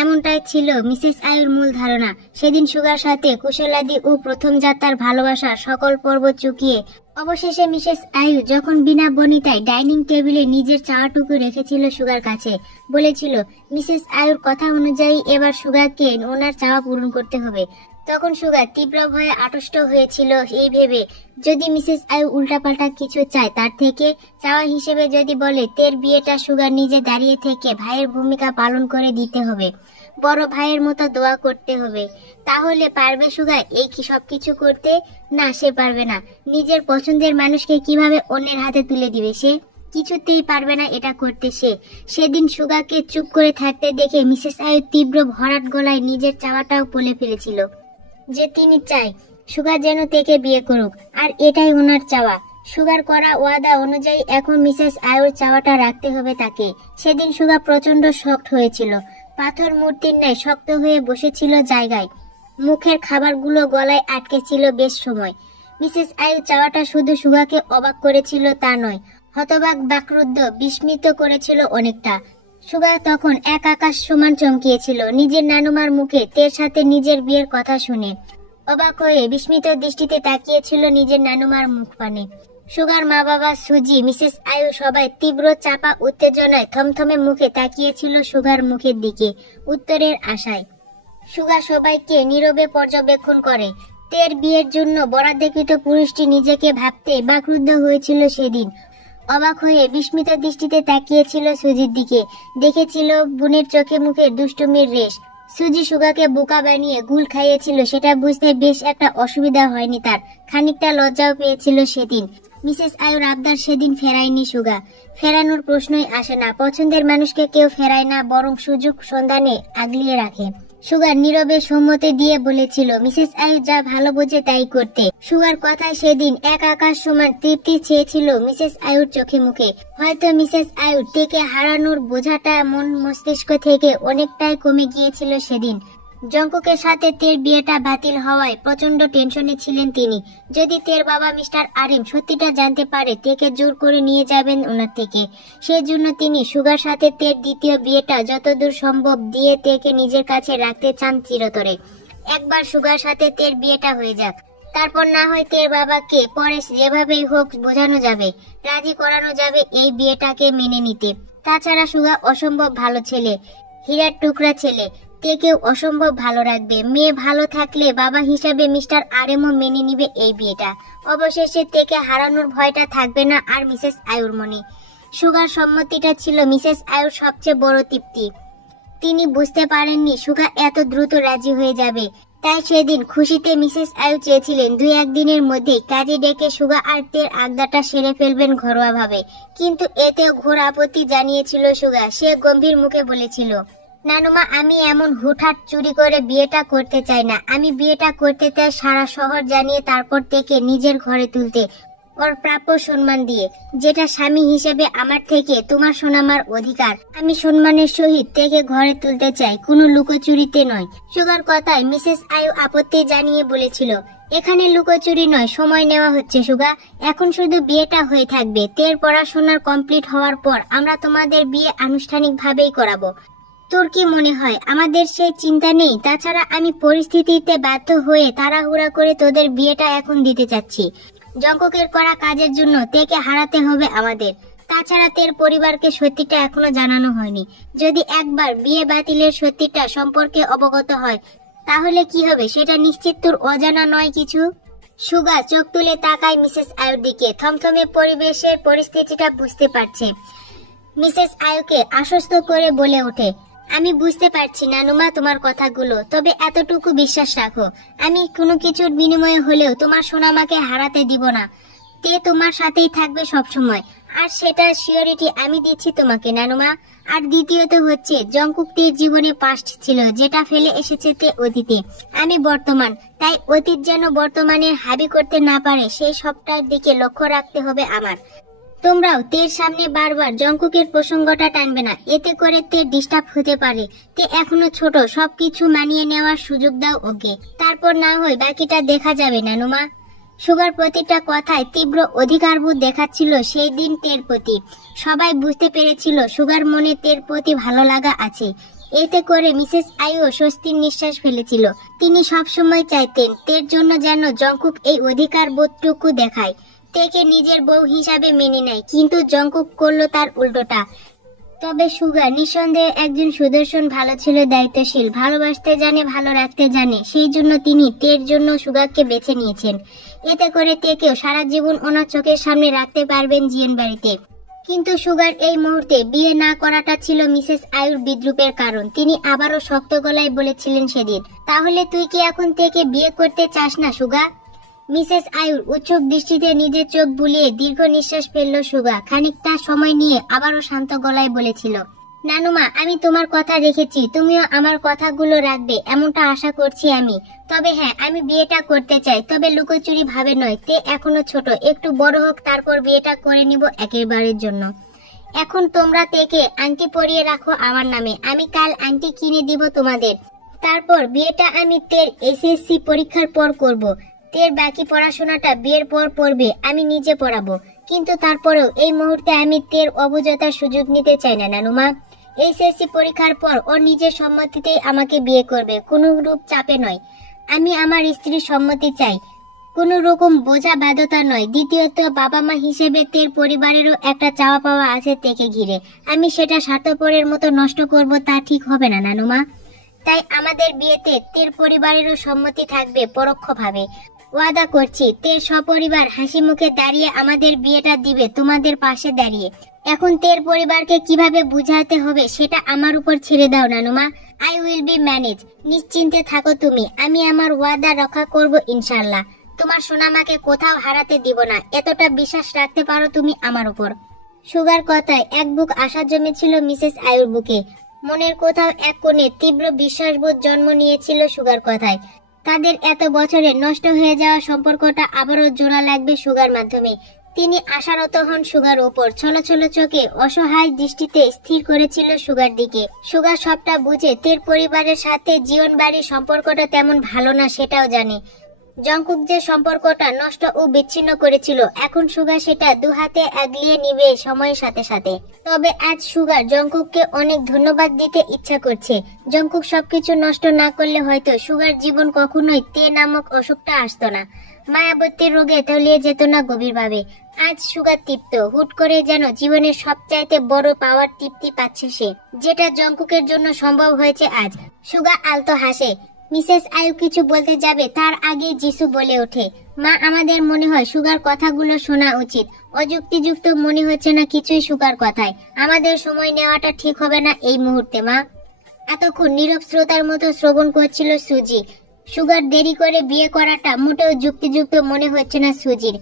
এমনটাই ছিল মিসেস আয়ুর মূল ধারণা। সেদিন সুগার সাথে কুশলাদি ও প্রথম যাত্রার ভালোবাসার সকল পর্ব চুকিয়ে অবশেষে মিসেস আয়ু যখন বিনা বনিতায় ডাইনিং টেবিলে নিজের চাওয়াটুকু রেখেছিল সুগার কাছে, বলেছিল মিসেস আয়ুর কথা অনুযায়ী এবার সুগাকে ওনার চাওয়া পূরণ করতে হবে। তখন সুগা তীব্র ভয়ে আড়ষ্ট হয়েছিল এই ভেবে, যদি মিসেস আয়ু উল্টাপাল্টা কিছু চায় তার থেকে চাওয়া হিসেবে যদি বলে তের বিয়েটা সুগার নিজে দাঁড়িয়ে থেকে ভাইয়ের ভূমিকা পালন করে দিতে হবে, বড় ভাইয়ের মতো দোয়া করতে হবে, তাহলে পারবে সুগা এই কি সবকিছু করতে? না, সে পারবে না। নিজের পছন্দের মানুষকে কিভাবে অন্যের হাতে তুলে দিবে সে? কিছুতেই পারবে না এটা করতে সে। সেদিন সুগাকে চুপ করে থাকতে দেখে মিসেস আয়ু তীব্র ভরাট গলায় নিজের চাওয়াটাও বলে ফেলেছিল যে তিনি চায় সুগা যেন তেকে বিয়ে করুক, আর এটাই ওনার চাওয়া। সুগার করা ওয়াদা অনুযায়ী এখন মিসেস আয়ুর চাওয়াটা রাখতে হবে তাকে। সেদিন সুগা প্রচন্ড শক্ট হয়েছিল, পাথর মূর্তির ন্যায় শক্ত হয়ে বসেছিল জায়গায়। মুখের খাবারগুলো গলায় আটকে ছিল বেশ সময়। মিসেস আয়ু চাওয়াটা শুধু সুগাকে অবাক করেছিল তা নয়, হতবাক, বাকরুদ্ধ, বিস্মিত করেছিল অনেকটা। সুগা তখন এক আকাশ সমান চমকিয়েছিল নিজের নানুমার মুখে তের সাথে নিজের বিয়ের কথা শুনে। অবাক হয়ে বিস্মিত দৃষ্টিতে তাকিয়েছিল নিজের নানুমার মুখপানে। সুগার মা বাবা, সুজি, মিসেস আয়ু সবাই তীব্র চাপা উত্তেজনায় থমথমে মুখে তাকিয়েছিল সুগার মুখের দিকে, উত্তরের আশায়। সুগা সবাইকে নীরবে পর্যবেক্ষণ করে। তের বিয়ের জন্য বরাদ্দকৃত পুরুষটি নিজেকে ভাবতে বাকরুদ্ধ হয়েছিল সেদিন। অবাক হয়ে বিস্মিত দৃষ্টিতে তাকিয়েছিল সুজির দিকে, দেখেছিল বোনের চোখে মুখে দুষ্টুমির রেশ। সুজি সুগাকে বোকা বানিয়ে গুল খাইয়েছিল সেটা বুঝতে বেশ একটা অসুবিধা হয়নি তার, খানিকটা লজ্জাও পেয়েছিল সেদিন। মিসেস আয়ুর আবদার সেদিন ফেরায়নি সুগা, ফেরানোর প্রশ্নই আসে না। পছন্দের মানুষকে কেউ ফেরায় না, বরং সুযোগ সন্ধানে আগলিয়ে রাখে। সুগার নীরবে সম্মতি দিয়ে বলেছিল মিসেস আয়ু যা ভালো বোঝে তাই করতে। সুগার কথায় সেদিন এক আকাশ সমান তৃপ্তি ছেয়েছিল মিসেস আয়ুর চোখে মুখে। হয়তো মিসেস আয়ুর টেকে হারানোর বোঝাটা মন মস্তিষ্ক থেকে অনেকটাই কমে গিয়েছিল সেদিন। জঙ্কুকের সাথে তের বিয়েটা বাতিল হওয়ায় প্রচন্ড টেনশনে ছিলেন তিনি। যদি তের বাবা মিস্টার আরিম সত্যিটা জানতে পারে, তেকে জোর করে নিয়ে যাবেন ওনার থেকে। সেই জন্য তিনি সুগার সাথে তের দ্বিতীয় বিয়েটা যতদূর সম্ভব দিয়ে তেকে নিজের কাছে রাখতে চান চিরতরে। একবার সুগার সাথে তের বিয়েটা হয়ে যাক, তারপর না হয় তের বাবাকে পরে যেভাবেই হোক বোঝানো যাবে, রাজি করানো যাবে এই বিয়েটাকে মেনে নিতে। তাছাড়া সুগা অসম্ভব ভালো ছেলে, হীরার টুকরা ছেলে, তেকেও অসম্ভব ভালো রাখবে। মেয়ে ভালো থাকলে বাবা হিসাবে মিস্টার আরেমও মেনে নিবে এই বিয়েটা। অবশেষে তেকে হারানোর ভয়টা থাকবে না আর মিসেস আয়ুর মনে। সুগার সম্মতিটা ছিল মিসেস আয়ুর সবচেয়ে বড় তৃপ্তি। তিনি বুঝতে পারেননি সুগা এত দ্রুত রাজি হয়ে যাবে। তাই সেদিন খুশিতে মিসেস আয়ু চেয়েছিলেন 2-1 দিনের মধ্যেই কাজে ডেকে সুগা আর তের আগদাটা সেরে ফেলবেন ঘরোয়া ভাবে। কিন্তু এতেও ঘোর আপত্তি জানিয়েছিল সুগা। সে গম্ভীর মুখে বলেছিল, নানুমা, আমি এমন হুটহাট চুরি করে বিয়েটা করতে চাই না। আমি বিয়েটা করতে চাই সারা শহর জানিয়ে, তারপর থেকে নিজের ঘরে তুলতে, ওর প্রাপ্য সম্মান দিয়ে, যেটা স্বামী হিসেবে আমার থেকে তোমার শোনামার অধিকার। আমি সম্মানের সহিত থেকে ঘরে তুলতে চাই, কোনো লুকোচুরিতে নয়। সুগার কথায় মিসেস আয়ু আপত্তি জানিয়ে বলেছিল, এখানে লুকোচুরি নয়, সময় নেওয়া হচ্ছে সুগা। এখন শুধু বিয়েটা হয়ে থাকবে। তের পড়াশোনার কমপ্লিট হওয়ার পর আমরা তোমাদের বিয়ে আনুষ্ঠানিকভাবেই করাবো। তোর কি মনে হয় আমাদের সেই চিন্তা নেই? তাছাড়া আমি পরিস্থিতিতে বাধ্য হয়ে তাড়াহুড়া করে তোদের বিয়েটা এখন দিতে চাচ্ছি। জঙ্কুকের করা কাজের জন্য তেকে হারাতে হবে আমাদের। তাছাড়া তের পরিবারকে সত্যিটা এখনো জানানো হয়নি। যদি একবার বিয়ে বাতিলের সত্যিটা সম্পর্কে অবগত হয়, তাহলে কি হবে সেটা নিশ্চিত তোর অজানা নয় কিছু। সুগা চোখ তুলে তাকায় মিসেস আয়ুর দিকে, থমথমে পরিবেশের পরিস্থিতিটা বুঝতে পারছে। মিসেস আয়ুকে আশ্বস্ত করে বলে ওঠে, আমি বুঝতে পারছি নানুমা তোমার কথাগুলো, তবে এতটুকু বিশ্বাস রাখো, আমি কোনো কিছুর বিনিময়ে হলেও তোমার সোনামাকে হারাতে দিব না। তে তোমার সাথেই থাকবে সব সময়, আর সেটার সিওরিটি আমি দিচ্ছি তোমাকে নানুমা। আর দ্বিতীয়ত হচ্ছে, জঙ্কুক তের জীবনে পাস্ট ছিল, যেটা ফেলে এসেছে তে অতীতে। আমি বর্তমান, তাই অতীত যেন বর্তমানে হাবি করতে না পারে সেই সবটার দিকে লক্ষ্য রাখতে হবে আমার। তোমরাও তের সামনে বারবার জঙ্কুকের প্রসঙ্গটা টানবে না, এতে করে তে ডিস্টার্ব হতে পারে। তে এখনো ছোট, সবকিছু মানিয়ে নেওয়ার সুযোগ দাও ওকে, তারপর না হয় বাকিটা দেখা যাবে নানুমা। সুগার প্রতিটা কথায় তীব্র অধিকারবোধ দেখাচ্ছিল সেই দিন তের প্রতি। সবাই বুঝতে পেরেছিল সুগার মনে তের প্রতি ভালো লাগা আছে। এতে করে মিসেস আয়ু স্বস্তির নিঃশ্বাস ফেলেছিল। তিনি সবসময় চাইতেন তের জন্য যেন জঙ্কুক এই অধিকার বোধটুকু দেখায়, তেকে নিজের বউ হিসাবে মেনে নেয়। কিন্তু জঙ্কুক করলো তার উল্টোটা। তবে সুগা নিঃসন্দেহে একজন সুদর্শন ভালো ছিল, দায়িত্বশীল, ভালোবাসতে জানে, ভালো রাখতে জানে। সেই জন্য তিনি তের জন্য সুগাকে বেছে নিয়েছেন। এতে করে তেকেও সারা জীবন ওনার চোখের সামনে রাখতে পারবেন জিয়ান বাড়িতে। কিন্তু সুগার এই মুহূর্তে বিয়ে না করাটা ছিল মিসেস আয়ুর বিদ্রুপের কারণ। তিনি আবারও শক্ত গলায় বলেছিলেন সেদিন, তাহলে তুই কি এখন তেকে বিয়ে করতে চাস না সুগা? মিসেস আয়ুর উৎসুক দৃষ্টিতে নিজের চোখ বুলিয়ে দীর্ঘ নিঃশ্বাস ফেলল সুগা। খানিকটা সময় নিয়ে আবারও শান্ত গলায় বলেছিল, নানুমা, আমি তোমার কথা রেখেছি, তুমিও আমার কথাগুলো রাখবে এমনটা আশা করছি আমি। তবে হ্যাঁ, আমি বিয়েটা করতে চাই, তবে লুকোচুরি ভাবে নয়। তে এখনো ছোট, একটু বড় হোক, তারপর বিয়েটা করে নিব একেবারের জন্য। এখন তোমরা তেকে আংটি পরিয়ে রাখো আমার নামে, আমি কাল আংটি কিনে দিব তোমাদের। তারপর বিয়েটা আমি তের এসএসসি পরীক্ষার পর করব। তের বাকি পড়াশোনাটা বিয়ের পর পড়বে, আমি নিজে পড়াবো। কিন্তু তারপরেও এই মুহূর্তে আমি তের অবুঝতার সুযোগ নিতে চাই না নানুমা। এইচএসসি পরীক্ষার পর ও নিজের সম্মতিতেই আমাকে বিয়ে করবে, কোনো রূপ চাপে নয়। আমি আমার স্ত্রীর সম্মতি চাই, কোনো রকম বোঝা বাধ্যতা নয়। দ্বিতীয়ত, বাবা মা হিসেবে তের পরিবারেরও একটা চাওয়া পাওয়া আছে তেকে ঘিরে। আমি সেটা স্বার্থপরের মতো নষ্ট করব তা ঠিক হবে না নানুমা। তাই আমাদের বিয়েতে তের পরিবারেরও সম্মতি থাকবে পরোক্ষভাবে। ওয়াদা করছি, তের সপরিবার হাসি মুখে দাঁড়িয়ে আমাদের বিয়েটা দিবে তোমাদের পাশে দাঁড়িয়ে। এখন তের পরিবারকে কিভাবে বুঝাতে হবে সেটা আমার উপর ছেড়ে দাও নানুমা। I will be manage. নিশ্চিন্তে থাকো তুমি, আমি আমার ওয়াদা রক্ষা করব ইনশাল্লাহ। তোমার সোনামাকে কোথাও হারাতে দিব না, এতটা বিশ্বাস রাখতে পারো তুমি আমার উপর। সুগার কথায় এক বুক আশা জমেছিল মিসেস আয়ুর বুকে। মনের কোথাও এক কোণে তীব্র বিশ্বাসবোধ জন্ম নিয়েছিল সুগার কথায়। তাদের এত বছরে নষ্ট হয়ে যাওয়া সম্পর্কটা আবারও জোড়া লাগবে সুগার মাধ্যমে। তিনি আশারত হন সুগার ওপর। ছলছল চোখে অসহায় দৃষ্টিতে স্থির করেছিল সুগার দিকে। সুগার সবটা বুঝে তের পরিবারের সাথে জীবন বাড়ির সম্পর্কটা তেমন ভালো না সেটাও জানে। জংকুক যে সম্পর্কটা নষ্ট ও বিচ্ছিন্ন করেছিল, এখন সুগার সেটা দুহাতে আগলিয়ে নিবে সময়ের সাথে সাথে। তবে আজ সুগার জংকুককে অনেক ধন্যবাদ দিতে ইচ্ছা করছে। জংকুক সবকিছু নষ্ট না করলে হয়তো সুগার জীবন কখনোই তে নামক অসুখটা আসতো না, মায়াবতীর রোগে তলিয়ে যেত না গভীরভাবে। আজ সুগার তৃপ্ত, হুট করে যেন জীবনের সবচাইতে বড় পাওয়ার তৃপ্তি পাচ্ছে সে, যেটা জংকুকের জন্য সম্ভব হয়েছে আজ। সুগা আলতো হাসে। মিসেস আয়ু কিছু বলতে যাবে তার আগে যিশু বলে ওঠে, মা আমাদের মনে হয় সুগার কথাগুলো শোনা উচিত। অযুক্তিযুক্ত মনে হচ্ছে না কিছুই সুগার কথায়। আমাদের সময় নেওয়াটা ঠিক হবে না এই মুহূর্তে মা। এতক্ষণ নীরব শ্রোতার মতো শ্রবণ করছিল সুজি। সুগার দেরি করে বিয়ে করাটা মোটেও যুক্তিযুক্ত মনে হচ্ছে না সুজির।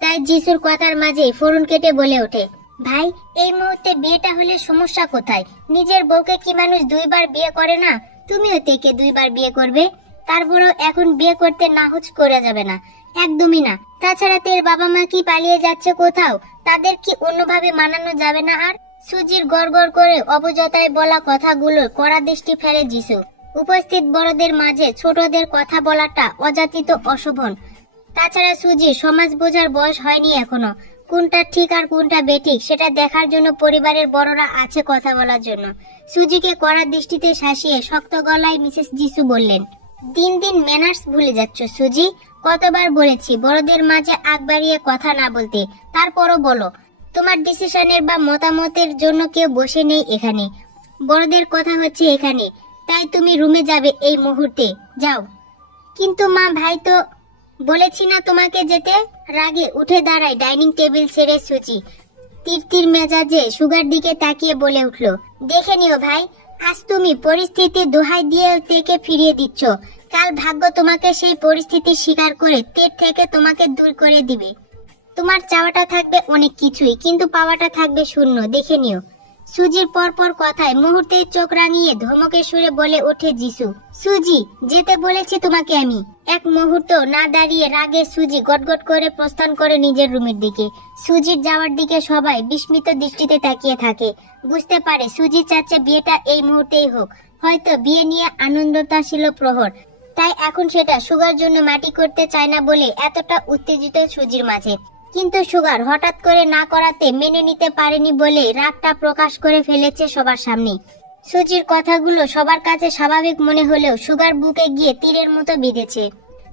তাই যিশুর কথার মাঝেই ফোরন কেটে বলে ওঠে, ভাই এই মুহূর্তে বিয়েটা হলে সমস্যা কোথায়? নিজের বউকে কি মানুষ দুইবার বিয়ে করে না? তুমিও তেকে দুইবার বিয়ে করবে, তারপরেও এখন বিয়ে করতে নাহচ করে যাবে না, একদমই না। তাছাড়া তের বাবা মা কি পালিয়ে যাচ্ছে কোথাও? তাদের কি অন্যভাবে মানানো যাবে না? আর সুজির গড়গড় করে অবুঝতায় বলা কথাগুলো কড়া দৃষ্টি ফেলে যিশু। উপস্থিত বড়দের মাঝে ছোটদের কথা বলাটা অযাচিত অশোভন। তাছাড়া সুজির সমাজ বোঝার বয়স হয়নি এখনো। কোনটা ঠিক আর কোনটা বেঠিক সেটা দেখার জন্য পরিবারের বড়রা আছে কথা বলার জন্য। সুজিকে কড়া দৃষ্টিতে শাসিয়ে শক্ত গলায় মিসেস যিশু বললেন, দিন দিন ম্যানার্স ভুলে যাচ্ছ সুজি। কতবার বলেছি বড়দের মাঝে আগ বাড়িয়ে কথা না বলতে, তারপরও বলো। তোমার ডিসিশনের বা মতামতের জন্য কেউ বসে নেই এখানে, বড়দের কথা হচ্ছে এখানে। তাই তুমি রুমে যাবে এই মুহূর্তে, যাও। কিন্তু মা ভাই তো বলেছি না তোমাকে যেতে। রাগে উঠে দাঁড়ায় ডাইনিং টেবিল ছেড়ে সুজি। তীর মেজাজে সুগার দিকে তাকিয়ে বলে উঠল, দেখে নিও ভাই, আজ তুমি পরিস্থিতি দোহাই দিয়ে তেকে ফিরিয়ে দিচ্ছ, কাল ভাগ্য তোমাকে সেই পরিস্থিতি স্বীকার করে তের থেকে তোমাকে দূর করে দিবে। তোমার চাওয়াটা থাকবে অনেক কিছুই, কিন্তু পাওয়াটা থাকবে শূন্য, দেখে নিও। সুজির পরপর কথায় মুহূর্তে চোখ রাঙিয়ে ধমকের সুরে বলে ওঠে যিশু, সুজি যেতে বলেছি তোমাকে আমি। এক মুহূর্ত না দাঁড়িয়ে রাগে সুজি গটগট করে প্রস্থান করে নিজের রুমের দিকে। সুজির যাওয়ার দিকে সবাই বিস্মিত দৃষ্টিতে তাকিয়ে থাকে। বুঝতে পারে সুজি চাচ্ছে বিয়েটা এই মুহূর্তেই হোক। হয়তো বিয়ে নিয়ে আনন্দটা ছিল প্রহর, তাই এখন সেটা সুগার জন্য মাটি করতে চায় না বলে এতটা উত্তেজিত সুজির মাঝে। কিন্তু সুগার হঠাৎ করে না করাতে মেনে নিতে পারেনি বলে রাগটা প্রকাশ করে ফেলেছে সবার সামনে। সুজির কথাগুলো সবার কাছে স্বাভাবিক মনে হলেও সুগার বুকে গিয়ে তীরের মতো বিঁধেছে।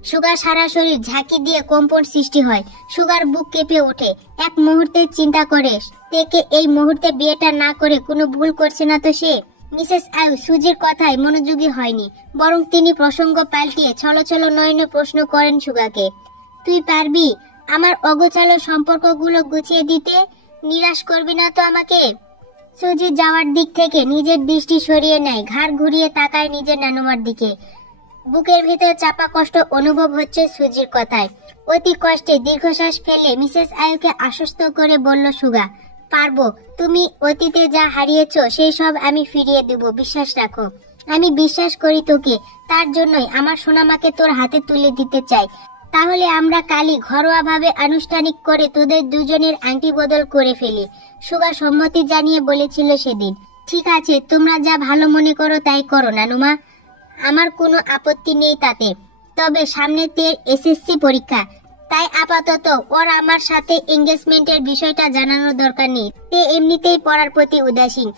সুগার সারা শরীর ঝাঁকি দিয়ে কম্পন সৃষ্টি হয়। সুগার বুক কেঁপে ওঠে। এক মুহূর্তে চিন্তা করে তেকে এই মুহূর্তে বিয়েটা না করে কোনো ভুল করছে না তো সে। মিসেস আয়ু সুজির কথায় মনোযোগী হয়নি, বরং তিনি প্রসঙ্গ পাল্টিয়ে ছলছল নয়নে প্রশ্ন করেন সুগাকে, তুই পারবি আমার অগোছালো সম্পর্কগুলো গুছিয়ে দিতে? নিরাশ করবি না তো আমাকে? সুজি যাওয়ার দিক থেকে নিজের দৃষ্টি সরিয়ে নেয়, ঘাড় ঘুরিয়ে তাকায় নিজের নানুমার দিকে। বুকের ভিতর চাপা কষ্ট অনুভব হচ্ছে সুজির কথায়। অতি কষ্টে দীর্ঘশ্বাস ফেলে মিসেস আয়ুকে আশ্বস্ত করে বলল সুগা, পারবো। তুমি অতীতে যা হারিয়েছো সেই সব আমি ফিরিয়ে দেব, বিশ্বাস রাখো। আমি বিশ্বাস করি তোকে, তার জন্যই আমার সোনামাকে তোর হাতে তুলে দিতে চাই। তাহলে আমরা কালই ঘরোয়া ভাবে আনুষ্ঠানিক করে তোদের দুজনের আংটি বদল করে ফেলি। সুগা সম্মতি জানিয়ে বলেছিল সেদিন। ঠিক আছে, তোমরা যা ভালো মনে করো তাই করো নানুমা, আমার কোনো আপত্তি নেই তাতে। তবে সামনে তের এসএসসি পরীক্ষা, তাই আপাতত ওর আমার সাথে এঙ্গেজমেন্টের বিষয়টা জানানোর দরকার নেই। তে এমনিতেই পড়ার প্রতি উদাসীন,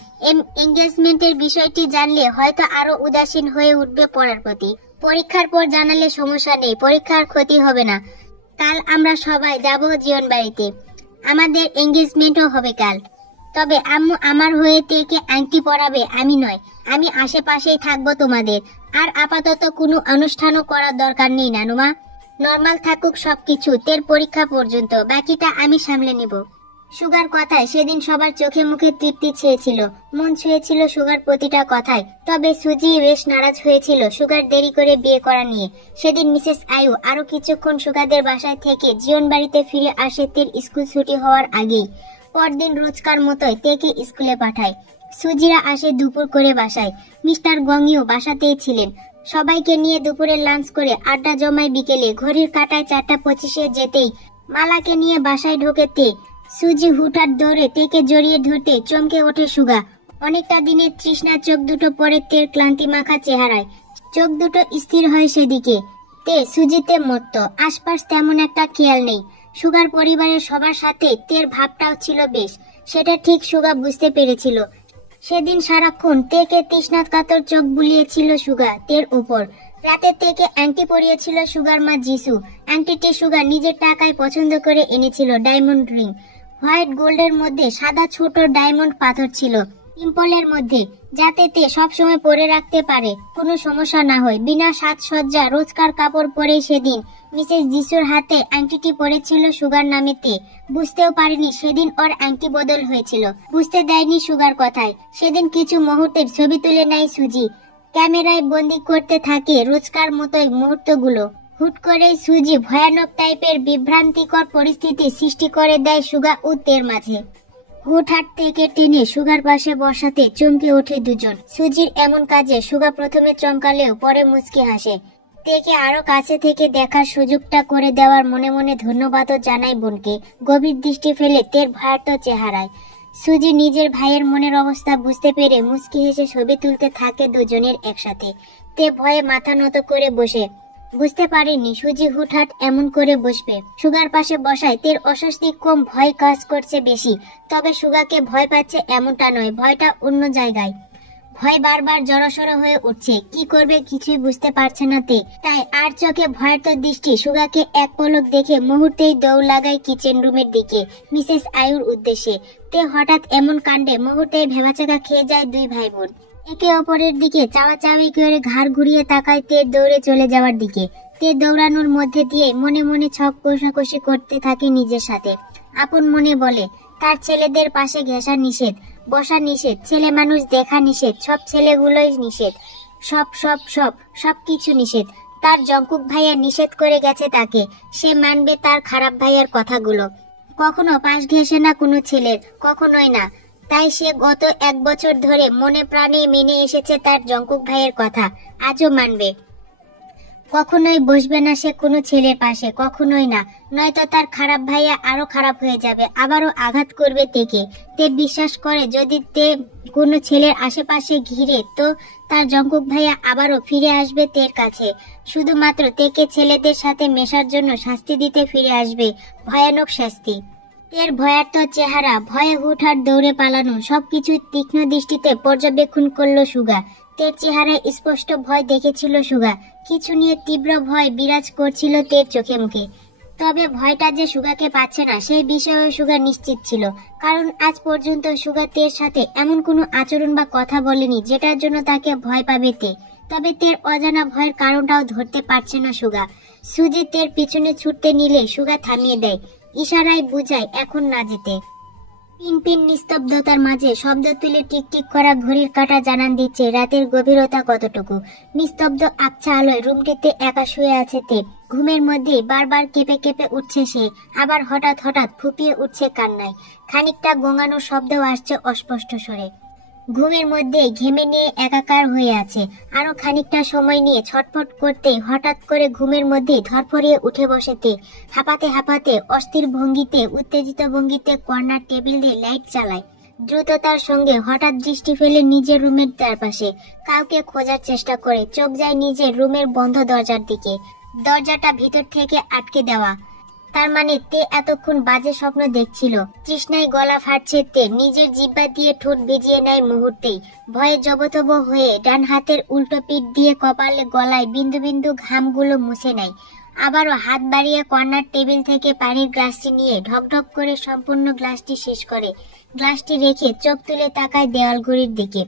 এঙ্গেজমেন্টের বিষয়টি জানলে হয়তো আরো উদাসীন হয়ে উঠবে পড়ার প্রতি। পরীক্ষার পর জানালে সমস্যা নেই, পরীক্ষার ক্ষতি হবে না। কাল আমরা সবাই যাব জীবন বাড়িতে, আমাদের এঙ্গেজমেন্টও হবে কাল। তবে আম্মু আমার হয়ে তেকে আংটি পরাবে, আমি নয়। আমি আশেপাশেই থাকবো তোমাদের। আর আপাতত কোনো অনুষ্ঠানও করার দরকার নেই নানুমা, নর্মাল থাকুক সবকিছু তের পরীক্ষা পর্যন্ত, বাকিটা আমি সামলে নিব। সুগার কথায় সেদিন সবার চোখে মুখে তৃপ্তি ছেয়েছিল, মন ছুঁয়েছিল সুগার প্রতিটা কথায়। তবে সুজি বেশ নারাজ হয়েছিল সুগার দেরি করে বিয়ে করা নিয়ে। সেদিন মিসেস আয়ু আরো কিছুক্ষণ সুগাদের বাসায় থেকে জীবন বাড়িতে ফিরে আসে তের স্কুল ছুটি হওয়ার আগেই। পরদিন রোজকার মতোই তেকে স্কুলে পাঠায়। সুজিরা আসে দুপুর করে বাসায়। মিস্টার গঙ্গিও বাসাতেই ছিলেন। সবাইকে নিয়ে দুপুরে লাঞ্চ করে আড্ডা জমায় বিকেলে। ঘড়ির কাঁটায় 4:25 যেতেই মালাকে নিয়ে বাসায় ঢোকে তে। সুজি হুটহাট দৌড়ে তেকে জড়িয়ে ধরতে চমকে ওঠে সুগা। অনেকটা দিনের তৃষ্ণা চোখ দুটো পরে তের ক্লান্তি মাখা চেহারায়, চোখ দুটো স্থির হয় সেদিকে। তে সুজিতে মত্ত, আশপাশ তেমন একটা খেয়াল নেই। সুগার পরিবারের সবার সাথে তের ভাবটাও ছিল বেশ, সেটা ঠিক সুগা বুঝতে পেরেছিল। সেদিন সারাক্ষণ তেকে তৃষ্ণাত কাতর চোখ বুলিয়েছিল সুগা তের উপর। রাতে তেকে আংটি পরিয়েছিল সুগার মা যিশু। আংটিটি সুগা নিজের টাকায় পছন্দ করে এনেছিল, ডায়মন্ড রিং। হোয়াইট গোল্ডের মধ্যে সাদা ছোট ডায়মন্ড পাথর ছিল পিম্পলের মধ্যে, যাতে তে সবসময় পরে রাখতে পারে, কোনো সমস্যা না হয়। বিনা সাজসজ্জা রোজকার কাপড় পরে সেদিন মিসেস যিশুর হাতে আংটিটি পরেছিল সুগার নামে তে। বুঝতেও পারেনি সেদিন ওর আংটি বদল হয়েছিল, বুঝতে দেয়নি সুগার কথায়। সেদিন কিছু মুহূর্তের ছবি তুলে নেয় সুজি, ক্যামেরায় বন্দি করতে থাকে রোজকার মতোই মুহূর্তগুলো। হুট করে সুজি ভয়ানক টাইপের বিভ্রান্তিকর পরিস্থিতি সৃষ্টি করে দেয় সুগা ও তের মাঝে। হুটহাট থেকে টেনে সুগার পাশে বসাতে চমকে ওঠে দুজন। সুজির এমন কাজে সুগা প্রথমে চমকালেও পরে মুচকি হাসে। তেকে আরো কাছে থেকে দেখার সুযোগটা করে দেওয়ার মনে মনে ধন্যবাদও জানাই বোনকে। গভীর দৃষ্টি ফেলে তের ভয়ার্ত চেহারায়। সুজি নিজের ভাইয়ের মনের অবস্থা বুঝতে পেরে মুচকি হেসে ছবি তুলতে থাকে দুজনের একসাথে। তে ভয়ে মাথা নত করে বসে, বুঝতে পারেনি সুজি হুটহাট এমন করে বসবে। সুগার পাশে বসায় তের অস্বস্তি কম, ভয় কাজ করছে বেশি। তবে সুগাকে ভয় পাচ্ছে এমনটা নয়, ভয়টা অন্য জায়গায়। ভয় বারবার জড়সড় হয়ে উঠছে, কি করবে কিছুই বুঝতে পারছে না তে। তাই আর চোখে ভয়ার্ত দৃষ্টি সুগাকে এক পলক দেখে মুহূর্তেই দৌড় লাগায় কিচেন রুমের দিকে, মিসেস আয়ুর উদ্দেশ্যে। তে হঠাৎ এমন কাণ্ডে মুহূর্তেই ভেবাচাকা খেয়ে যায় দুই ভাই বোন। একে অপরের দিকে চাওয়াচাওয়ি করে ঘাড় ঘুরিয়ে তাকায় তে দৌড়ে চলে যাওয়ার দিকে। তে দৌড়ানোর মধ্যে দিয়ে মনে মনে ছক কষাকষি করতে থাকে নিজের সাথে। আপন মনে বলে, তার ছেলেদের পাশে ঘেঁষা নিষেধ, বসা নিষেধ, ছেলে মানুষ দেখা নিষেধ, সব ছেলেগুলোই নিষেধ, সব সব সব সবকিছু নিষেধ। তার জঙ্কুক ভাইয়া নিষেধ করে গেছে তাকে, সে মানবে তার খারাপ ভাইয়ার কথাগুলো। কখনো পাশ ঘেঁষে না কোনো ছেলের, কখনোই না। তাই সে গত 1 বছর ধরে মনে প্রাণে মেনে এসেছে তার জঙ্কুক ভাইয়ের কথা, আজও মানবে। কখনোই বসবে না সে কোনো ছেলের পাশে, কখনোই না। নয়তো তার খারাপ ভাইয়া আরো খারাপ হয়ে যাবে, আবারও আঘাত করবে তেকে। তে বিশ্বাস করে যদি তে কোনো ছেলের আশেপাশে ঘিরে, তো তার জঙ্কুক ভাইয়া আবারও ফিরে আসবে তের কাছে। শুধুমাত্র তেকে ছেলেদের সাথে মেশার জন্য শাস্তি দিতে ফিরে আসবে, ভয়ানক শাস্তি। তের ভয়ার্ত চেহারা, ভয়ে হুটহাট দৌড়ে পালানো, সবকিছু তীক্ষ্ণ দৃষ্টিতে পর্যবেক্ষণ করলো সুগা। তের চেহারায় স্পষ্ট ভয় দেখেছিল সুগা, কিছু নিয়ে তীব্র ভয় বিরাজ করছিল তের চোখে মুখে। তবে ভয়টা যে সুগাকে পাচ্ছে না সেই বিষয়েও সুগা নিশ্চিত ছিল, কারণ আজ পর্যন্ত সুগা তের সাথে এমন কোনো আচরণ বা কথা বলেনি যেটার জন্য তাকে ভয় পাবে তে। তবে তের অজানা ভয়ের কারণটাও ধরতে পারছে না সুগা। সুজি তের পিছনে ছুটতে নিলে সুগা থামিয়ে দেয়, ইশারায় বুঝায় এখন না যেতে। পিনপিন নিস্তব্ধতার মাঝে শব্দ তুলে টিকটিক করা ঘড়ির কাঁটা জানান দিচ্ছে রাতের গভীরতা কতটুকু। নিস্তব্ধ আবছা আলোয় রুমটিতে একা শুয়ে আছে তে। ঘুমের মধ্যে বারবার কেঁপে কেঁপে উঠছে সে, আবার হঠাৎ হঠাৎ ফুপিয়ে উঠছে কান্নায়। খানিকটা গোঙানোর শব্দও আসছে অস্পষ্ট স্বরে। ঘুমের মধ্যে ঘেমে নিয়ে একাকার হয়ে আছে। আরো খানিকটা সময় নিয়ে ছটফট করতেই হঠাৎ করে ঘুমের মধ্যে ধরফরিয়ে উঠে বসে তে। হাঁপাতে হাঁপাতে অস্থির ভঙ্গিতে, উত্তেজিত ভঙ্গিতে কর্নার টেবিল দিয়ে লাইট চালায়। দ্রুততার সঙ্গে হঠাৎ দৃষ্টি ফেলে নিজের রুমের চারপাশে, কাউকে খোঁজার চেষ্টা করে। চোখ যায় নিজের রুমের বন্ধ দরজার দিকে। দরজাটা ভিতর থেকে আটকে দেওয়া। তার মানে তে এতক্ষণ বাজে স্বপ্ন দেখছিল। তৃষ্ণায় গলা ফাটছে, তে নিজের জিহ্বা দিয়ে ঠোঁট ভিজিয়ে নেয় মুহূর্তেই। ভয়ে জবতব হয়ে ডান হাতের উল্টো পিঠ দিয়ে কপালে গলায় বিন্দু বিন্দু ঘামগুলো মুছে নেয়। আবারও হাত বাড়িয়ে কর্নার টেবিল থেকে পানির গ্লাসটি নিয়ে ঢকঢক করে সম্পূর্ণ গ্লাসটি শেষ করে গ্লাসটি রেখে চোখ তুলে তাকায় দেওয়াল ঘড়ির দিকে।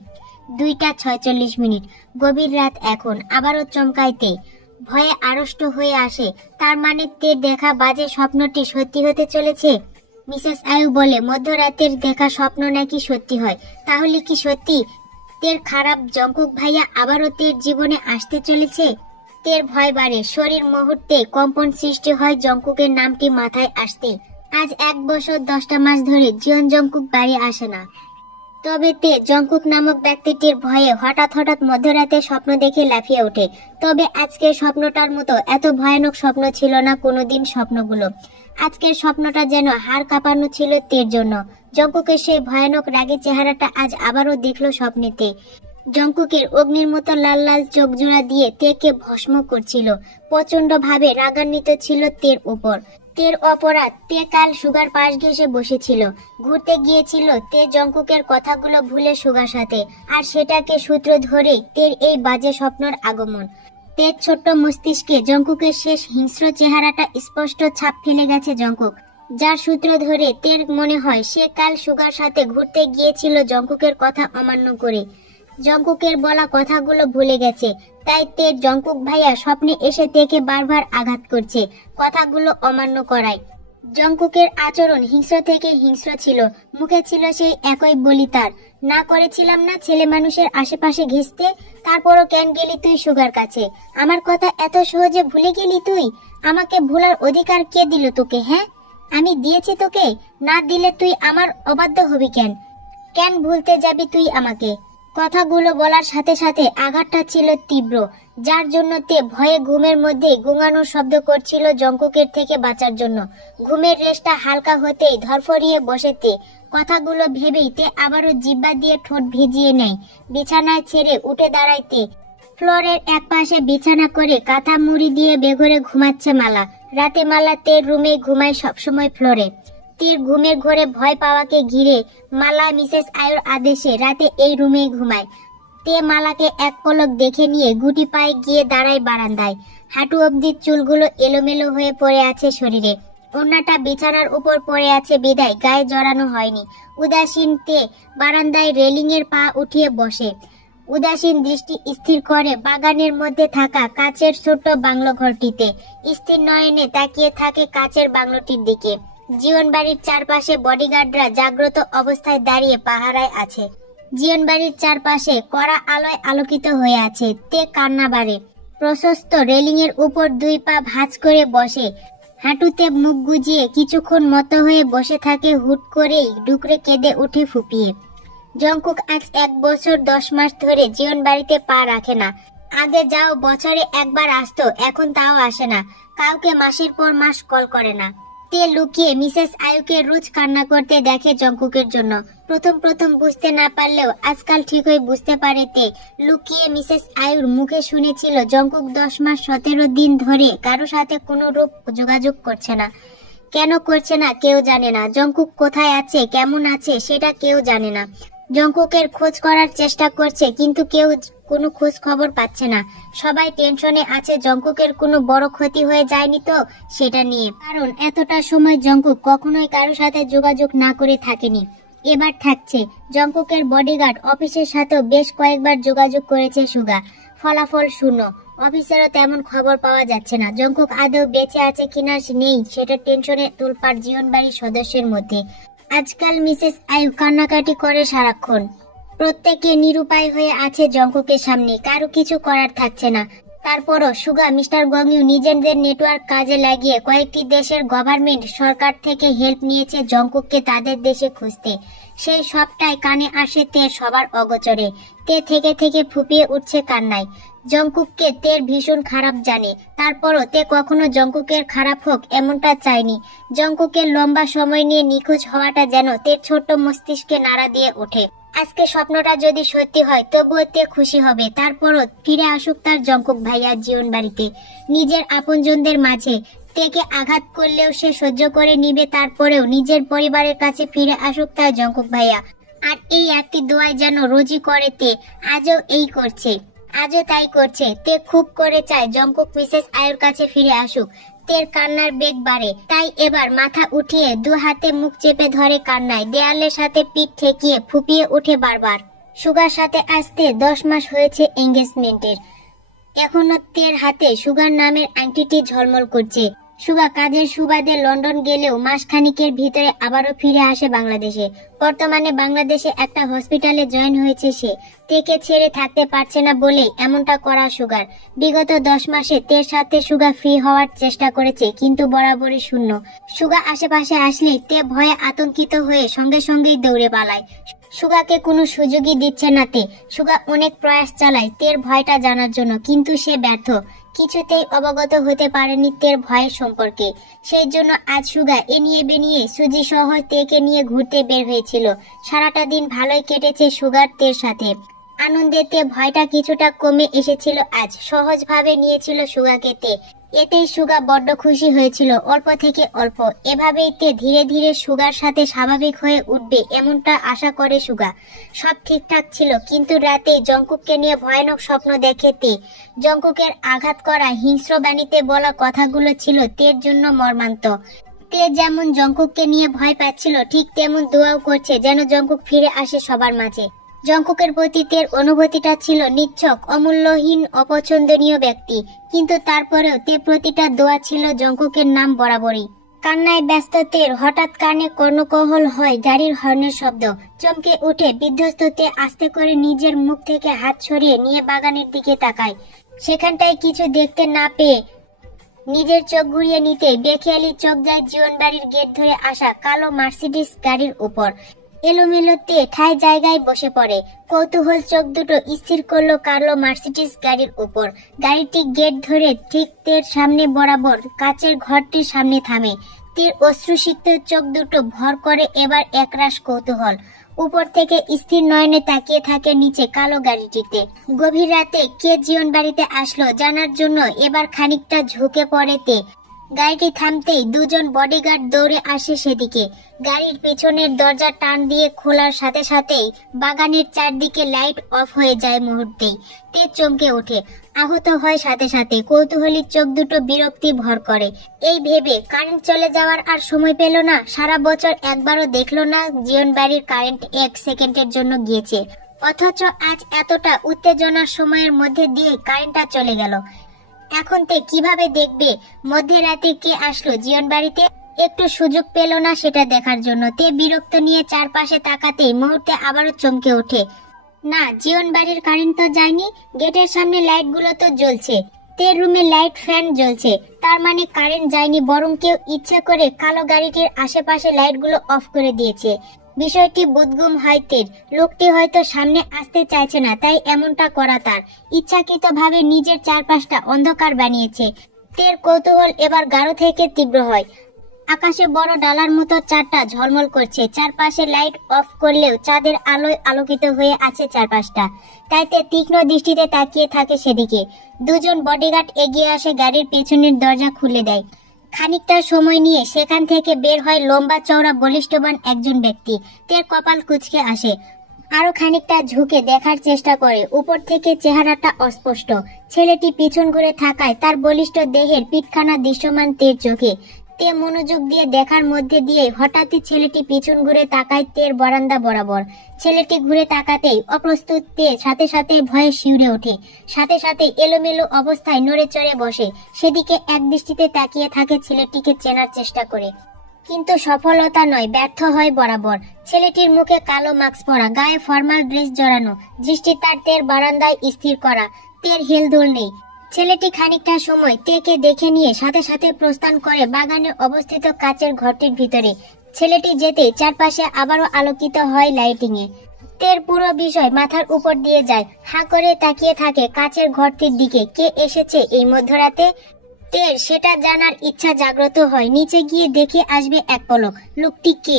2:46। গভীর রাত এখন। আবারও চমকাইতে ভয়ে আড়ষ্ট হয়ে আসে। তার মানে তে দেখা বাজে স্বপ্নটি সত্যি হতে চলেছে। মিসেস আয়ু বলে, মধ্যরাতের দেখা স্বপ্ন নাকি সত্যি হয়। তাহলে কি সত্যি তের খারাপ জঙ্কুক ভাইয়া আবারও তের জীবনে আসতে চলেছে? তের ভয় বাড়ে, শরীর মুহূর্তে কম্পন সৃষ্টি হয় জঙ্কুকের নামটি মাথায় আসতে। আজ 1 বছর 10টা মাস ধরে জিয়ন জঙ্কুক বাড়ি আসে না। তবে তে জঙ্কুক নামক ব্যক্তিটির ভয়ে হঠাৎ মধ্যরাতে স্বপ্ন দেখে লাফিয়ে ওঠে। তবে আজকের স্বপ্নটার মতো এত ভয়ানক স্বপ্ন ছিল না কোনোদিন স্বপ্নগুলো। আজকের স্বপ্নটা যেন হাড় কাঁপানো ছিল তের জন্য। জঙ্কুকের সেই ভয়ানক রাগী চেহারাটা আজ আবারও দেখলো স্বপ্নেতে। জঙ্কুকের অগ্নির মতো লাল লাল চোখ জোড়া দিয়ে তেকে ভস্ম করছিল। প্রচন্ড ভাবে রাগান্বিত ছিল তের উপর। তের অপরাধ, তে কাল সুগার পাশ ঘেঁষে বসেছিল। ঘুরতে গিয়েছিল তে জঙ্কুকের কথাগুলো ভুলে সুগার সাথে, আর সেটাকে সূত্র ধরেই তের এই বাজে স্বপ্নর আগমন। তের ছোট্ট মস্তিষ্কে জঙ্কুকের শেষ হিংস্র চেহারাটা স্পষ্ট ছাপ ফেলে গেছে জঙ্কুক, যার সূত্র ধরে তের মনে হয় সে কাল সুগার সাথে ঘুরতে গিয়েছিল জঙ্কুকের কথা অমান্য করে। জঙ্কুকের বলা কথাগুলো ভুলে গেছে, তাই তে জঙ্কুক ভাইয়া স্বপ্নে এসে তেকে বারবার আঘাত করছে, কথাগুলো অমান্য করায়। জঙ্কুকের আচরণ হিংস্র থেকে হিংস্র ছিল। মুখে ছিল সেই একই বলি তার, না করেছিলাম না ছেলে মানুষের আশেপাশে ঘেঁষতে, তারপরও কেন গেলি তুই সুগার কাছে? আমার কথা এত সহজে ভুলে গেলি তুই? আমাকে ভুলার অধিকার কে দিল তোকে? হ্যাঁ, আমি দিয়েছি তোকে? না দিলে তুই আমার অবাধ্য হবি কেন? কেন ভুলতে যাবি তুই আমাকে? কথাগুলো বলার সাথে সাথে আঘাতটা ছিল তীব্র, যার জন্য তে ভয়ে ঘুমের মধ্যে গুঙানোর শব্দ করছিল জঙ্কুকের থেকে বাঁচার জন্য। ঘুমের রেশটা হালকা হতেই ধরফরিয়ে বসে তে। কথাগুলো ভেবেই তে আবারও জিহ্বা দিয়ে ঠোঁট ভিজিয়ে নেয়। বিছানায় ছেড়ে উঠে দাঁড়াইতে ফ্লোরের এক পাশে বিছানা করে কাঁথা মুড়ি দিয়ে বেঘরে ঘুমাচ্ছে মালা। রাতে মালা তের রুমে ঘুমায় সবসময় ফ্লোরে। তীর ঘুমের ঘরে ভয় পাওয়াকে ঘিরে মালা মিসেস আয়ুর আদেশে রাতে এই রুমেই ঘুমায়। তে মালাকে এক পলক দেখে নিয়ে গুটি পায়ে গিয়ে দাঁড়ায় বারান্দায়। হাঁটু অবধি চুলগুলো এলোমেলো হয়ে পড়ে আছে শরীরে। ওড়নাটা বিছানার উপর পড়ে আছে বিদায় গায়ে জড়ানো হয়নি। উদাসীন তে বারান্দায় রেলিং এর পা উঠিয়ে বসে। উদাসীন দৃষ্টি স্থির করে বাগানের মধ্যে থাকা কাচের ছোট্ট বাংলো ঘরটিতে। স্থির নয়নে তাকিয়ে থাকে কাচের বাংলোটির দিকে। জীবন বাড়ির চারপাশে বডিগার্ডরা জাগ্রত অবস্থায় দাঁড়িয়ে পাহারায় আছে। জীবন বাড়ির চারপাশে কড়া আলোয় আলোকিত হয়ে আছে। তে কান্না বাড়ে। প্রশস্ত রেলিং এর উপর 2 পা ভাঁজ করে বসে। হাঁটুতে মুখ গুজিয়ে কিছুক্ষণ মতো হয়ে বসে থাকে। হুট করেই ডুকরে কেঁদে উঠে ফুপিয়ে। জঙ্কুক আজ 1 বছর 10 মাস ধরে জীবন বাড়িতে পা রাখে না। আগে যাও বছরে একবার আসতো, এখন তাও আসে না। কাউকে মাসের পর মাস কল করে না। তে লুকিয়ে মিসেস আয়ুকে রোজ কান্না করতে দেখে জঙ্কুকের জন্য। প্রথম বুঝতে না পারলেও আজকাল ঠিকই বুঝতে পারে তে। লুকিয়ে মিসেস আয়ুর মুখে শুনেছিল জঙ্কুক 10 মাস 17 দিন ধরে কারো সাথে কোনো রূপ যোগাযোগ করছে না। কেন করছে না কেউ জানে না। জঙ্কুক কোথায় আছে, কেমন আছে সেটা কেউ জানে না। জঙ্কুকের খোঁজ করার চেষ্টা করছে, কিন্তু কেউ কোনো খোঁজ খবর পাচ্ছে না। সবাই টেনশনে আছে জঙ্কুকের কোনো বড় ক্ষতি হয়ে যায়নি তো সেটা নিয়ে। কারণ এতটা সময় জঙ্কুক কখনোই কারো সাথে যোগাযোগ না করে থাকেনি, এবার থাকছে। জঙ্কুকের বডিগার্ড অফিসের সাথেও বেশ কয়েকবার যোগাযোগ করেছে সুগা, ফলাফল শূন্য। অফিসেরও তেমন খবর পাওয়া যাচ্ছে না। জঙ্কুক আদৌ বেঁচে আছে কিনা নেই সেটা টেনশনে তোলপাড় জীবন বাড়ির সদস্যের মধ্যে। আজকাল মিসেস আয়ু কান্নাকাটি করে সারাক্ষণ। প্রত্যেকে নিরুপায় হয়ে আছে জঙ্কুকের সামনে, কারো কিছু করার থাকছে না। তারপরও সুগা মিস্টার গংইউ নিজেদের নেটওয়ার্ক কাজে লাগিয়ে কয়েকটি দেশের গভর্নমেন্ট সরকার থেকে হেল্প নিয়েছে জঙ্কুককে তাদের দেশে খুঁজতে। সেই সবটাই কানে আসে তের সবার অগোচরে। তে থেকে ফুপিয়ে উঠছে কান্নায়। জঙ্কুককে তের ভীষণ খারাপ জানে, তারপরও তে কখনো জঙ্কুকের খারাপ হোক এমনটা চায়নি। জঙ্কুকের লম্বা সময় নিয়ে নিখোঁজ হওয়াটা যেন তের ছোট্ট মস্তিষ্কে নাড়া দিয়ে ওঠে। আজকে স্বপ্নটা যদি সত্যি হয় তবুও তে খুশি হবে। তারপরও ফিরে আসুক তার জঙ্কুক ভাইয়া জীবন বাড়িতে, নিজের আপনজনদের মাঝে। তেকে আঘাত করলেও সে সহ্য করে নিবে, তারপরেও নিজের পরিবারের কাছে ফিরে আসুক তার জঙ্কুক ভাইয়া। আর এই একটি দোয়াই যেন রোজই করে তে, আজও তাই করছে। তে খুব করে চায় জঙ্কুক মিসেস আয়ুর কাছে ফিরে আসুক। তের কান্নার বেগ বাড়ে, তাই এবার মাথা উঠিয়ে দু হাতে মুখ চেপে ধরে কান্নায়, দেয়ালের সাথে পিঠ ঠেকিয়ে ফুপিয়ে ওঠে বারবার। সুগার সাথে আসতে 10 মাস হয়েছে এঙ্গেজমেন্টের, এখনো তের হাতে সুগার নামের আংটিটি ঝলমল করছে। সুগা কাজের সুবাদে লন্ডন গেলেও মাসখানিকের ভিতরে আবারও ফিরে আসে বাংলাদেশে। বর্তমানে বাংলাদেশে একটা হসপিটালে জয়েন হয়েছে সে। তেকে ছেড়ে থাকতে পারছে না বলেই এমনটা করা সুগার। বিগত 10 মাসে তের সাথে সুগা ফ্রি হওয়ার চেষ্টা করেছে, কিন্তু বরাবরই শূন্য। সুগা আশেপাশে আসলেই তে ভয়ে আতঙ্কিত হয়ে সঙ্গে সঙ্গেই দৌড়ে পালায়। সুগাকে কোনো সুযোগই দিচ্ছে না তে। সুগা অনেক প্রয়াস চালায় তের ভয়টা জানার জন্য, কিন্তু সে ব্যর্থ। কিছুতেই অবগত হতে পারেনি তের ভয়ের সম্পর্কে। সেই জন্য আজ সুগা এ নিয়ে বেনিয়ে সুজি সহ তেকে নিয়ে ঘুরতে বের হয়েছিল। সারাটা দিন ভালোই কেটেছে সুগার তের সাথে। আনন্দে তে ভয়টা কিছুটা কমে এসেছিল। আজ সহজভাবে নিয়েছিল সুগাকে তে। এতেই সুগা বড্ড খুশি হয়েছিল। অল্প থেকে অল্প এভাবেই তে ধীরে ধীরে সুগার সাথে স্বাভাবিক হয়ে উঠবে এমনটা আশা করে সুগা। সব ঠিকঠাক ছিল, কিন্তু রাতে জঙ্কুককে নিয়ে ভয়ানক স্বপ্ন দেখে তে। জঙ্কুকের আঘাত করা হিংস্র বাণীতে বলা কথাগুলো ছিল তের জন্য মর্মান্তিক। তে যেমন জঙ্কুককে নিয়ে ভয় পাচ্ছিল, ঠিক তেমন দোয়াও করছে যেন জঙ্কুক ফিরে আসে সবার মাঝে। জঙ্কুকের প্রতি তের অনুভূতিটা ছিল নিচ্ছক, অমূল্যহীন, অপছন্দনীয় ব্যক্তি, কিন্তু তারপরেও তে প্রতিটা দোয়া ছিল জঙ্কুকের নাম বরাবরই। কান্নায় ব্যস্ত তের হঠাৎ কানে কর্ণকোহল হয় গাড়ির হর্নের শব্দ। চমকে উঠে বিধ্বস্ত তে আস্তে করে নিজের মুখ থেকে হাত সরিয়ে নিয়ে বাগানের দিকে তাকায়। সেখানটায় কিছু দেখতে না পেয়ে নিজের চোখ ঘুরিয়ে নিতে বেখেয়ালি চোখ যায় জীবনবাড়ির গেট ধরে আসা কালো মার্সিডিস গাড়ির উপর। এলোমেলোতে ঠায় জায়গায় বসে পড়ে। কৌতূহল চোখ দুটো স্থির করলো কালো মার্সিডিস গাড়ির উপর। গাড়িটি গেট ধরে ঠিক তের সামনে বরাবর কাচের ঘরটির সামনে থামে। তের অশ্রুসিক্ত চোখ দুটো ভর করে এবার একরাশ কৌতূহল। উপর থেকে স্থির নয়নে তাকিয়ে থাকে নিচে কালো গাড়িটিতে। গভীর রাতে কে জীবন বাড়িতে আসলো জানার জন্য এবার খানিকটা ঝুঁকে পড়ে তে। গাড়িটি থামতেই দুজন বডিগার্ড দৌড়ে আসে সেদিকে। গাড়ির পেছনের দরজা টান দিয়ে খোলার সাথে সাথেই বাগানের চারদিকে লাইট অফ হয়ে যায় মুহূর্তেই। তে চমকে ওঠে, আহত হয় সাথে সাথে। কৌতূহলী চোখ দুটো বিরক্তি ভর করে। এই ভেবে কারেন্ট চলে যাওয়ার আর সময় পেল না। সারা বছর একবারও দেখলো না জীবন বাড়ির কারেন্ট 1 সেকেন্ডের জন্য গিয়েছে, অথচ আজ এতটা উত্তেজনার সময়ের মধ্যে দিয়ে কারেন্টটা চলে গেল। এখন তে কিভাবে দেখবে মধ্যরাতে কে আসলো জীবন বাড়িতে? একটু সুযোগ পেল না সেটা দেখার জন্য। তে বিরক্ত নিয়ে চারপাশে তাকাতেই মুহূর্তে আবারও চমকে ওঠে। না, জীবন বাড়ির কারেন্ট তো যায়নি। গেটের সামনে লাইটগুলো তো জ্বলছে। তের রুমে লাইট ফ্যান জ্বলছে, তার মানে কারেন্ট যায়নি, বরং কেউ ইচ্ছে করে কালো গাড়িটির আশেপাশে লাইটগুলো অফ করে দিয়েছে। বিষয়টি বোধগম্য হয় তের। লোকটি হয়তো সামনে আসতে চাইছে না, তাই এমনটা করা তার। ইচ্ছাকৃতভাবে নিজের চারপাশটা অন্ধকার বানিয়েছে। তের কৌতূহল এবার গাঢ় থেকে তীব্র হয়। আকাশে বড় ডালার মতো চাঁদটা ঝলমল করছে। চারপাশে লাইট অফ করলেও চাঁদের আলোয় আলোকিত হয়ে আছে চারপাশটা। তাই তে তীক্ষ্ণ দৃষ্টিতে তাকিয়ে থাকে সেদিকে। দুজন বডিগার্ড এগিয়ে আসে, গাড়ির পেছনের দরজা খুলে দেয়। খানিকটা সময় নিয়ে সেখান থেকে বের হয় লম্বা চওড়া বলিষ্ঠবান একজন ব্যক্তি। তের কপাল কুঁচকে আসে। আরো খানিকটা ঝুঁকে দেখার চেষ্টা করে। উপর থেকে চেহারাটা অস্পষ্ট। ছেলেটি পিছন ঘুরে থাকায় তার বলিষ্ঠ দেহের পিঠখানা দৃশ্যমান তের চোখে। তে মনোযোগ দিয়ে দেখার মধ্যে দিয়ে হঠাৎই ছেলেটি পিছন ঘুরে তাকায় তের বারান্দা বরাবর। ছেলেটি ঘুরে তাকাতেই অপ্রস্তুত তে সাথে সাথে ভয়ে শিউরে ওঠে। সাথে সাথে এলোমেলো অবস্থায় নড়ে চড়ে বসে। সেদিকে এক দৃষ্টিতে তাকিয়ে থাকে ছেলেটিকে চেনার চেষ্টা করে, কিন্তু সফলতা নয়, ব্যর্থ হয় বরাবর। ছেলেটির মুখে কালো মাস্ক পরা, গায়ে ফর্মাল ড্রেস জড়ানো, দৃষ্টি তার তের বারান্দায় স্থির করা। তের হেলদোল নেই। ছেলেটি খানিকটা সময় তেকে দেখে নিয়ে সাথে সাথে প্রস্থান করে বাগানে অবস্থিত কাচের ঘরটির ভিতরে। ছেলেটি যেতে চারপাশে আবারও আলোকিত হয় লাইটিং এ। তের পুরো বিষয় মাথার উপর দিয়ে যায়। হা করে তাকিয়ে থাকে কাচের ঘরটির দিকে। কে এসেছে এই মধ্যরাতে? তের সেটা জানার ইচ্ছা জাগ্রত হয়। নিচে গিয়ে দেখে আসবে এক পলক লোকটি কে।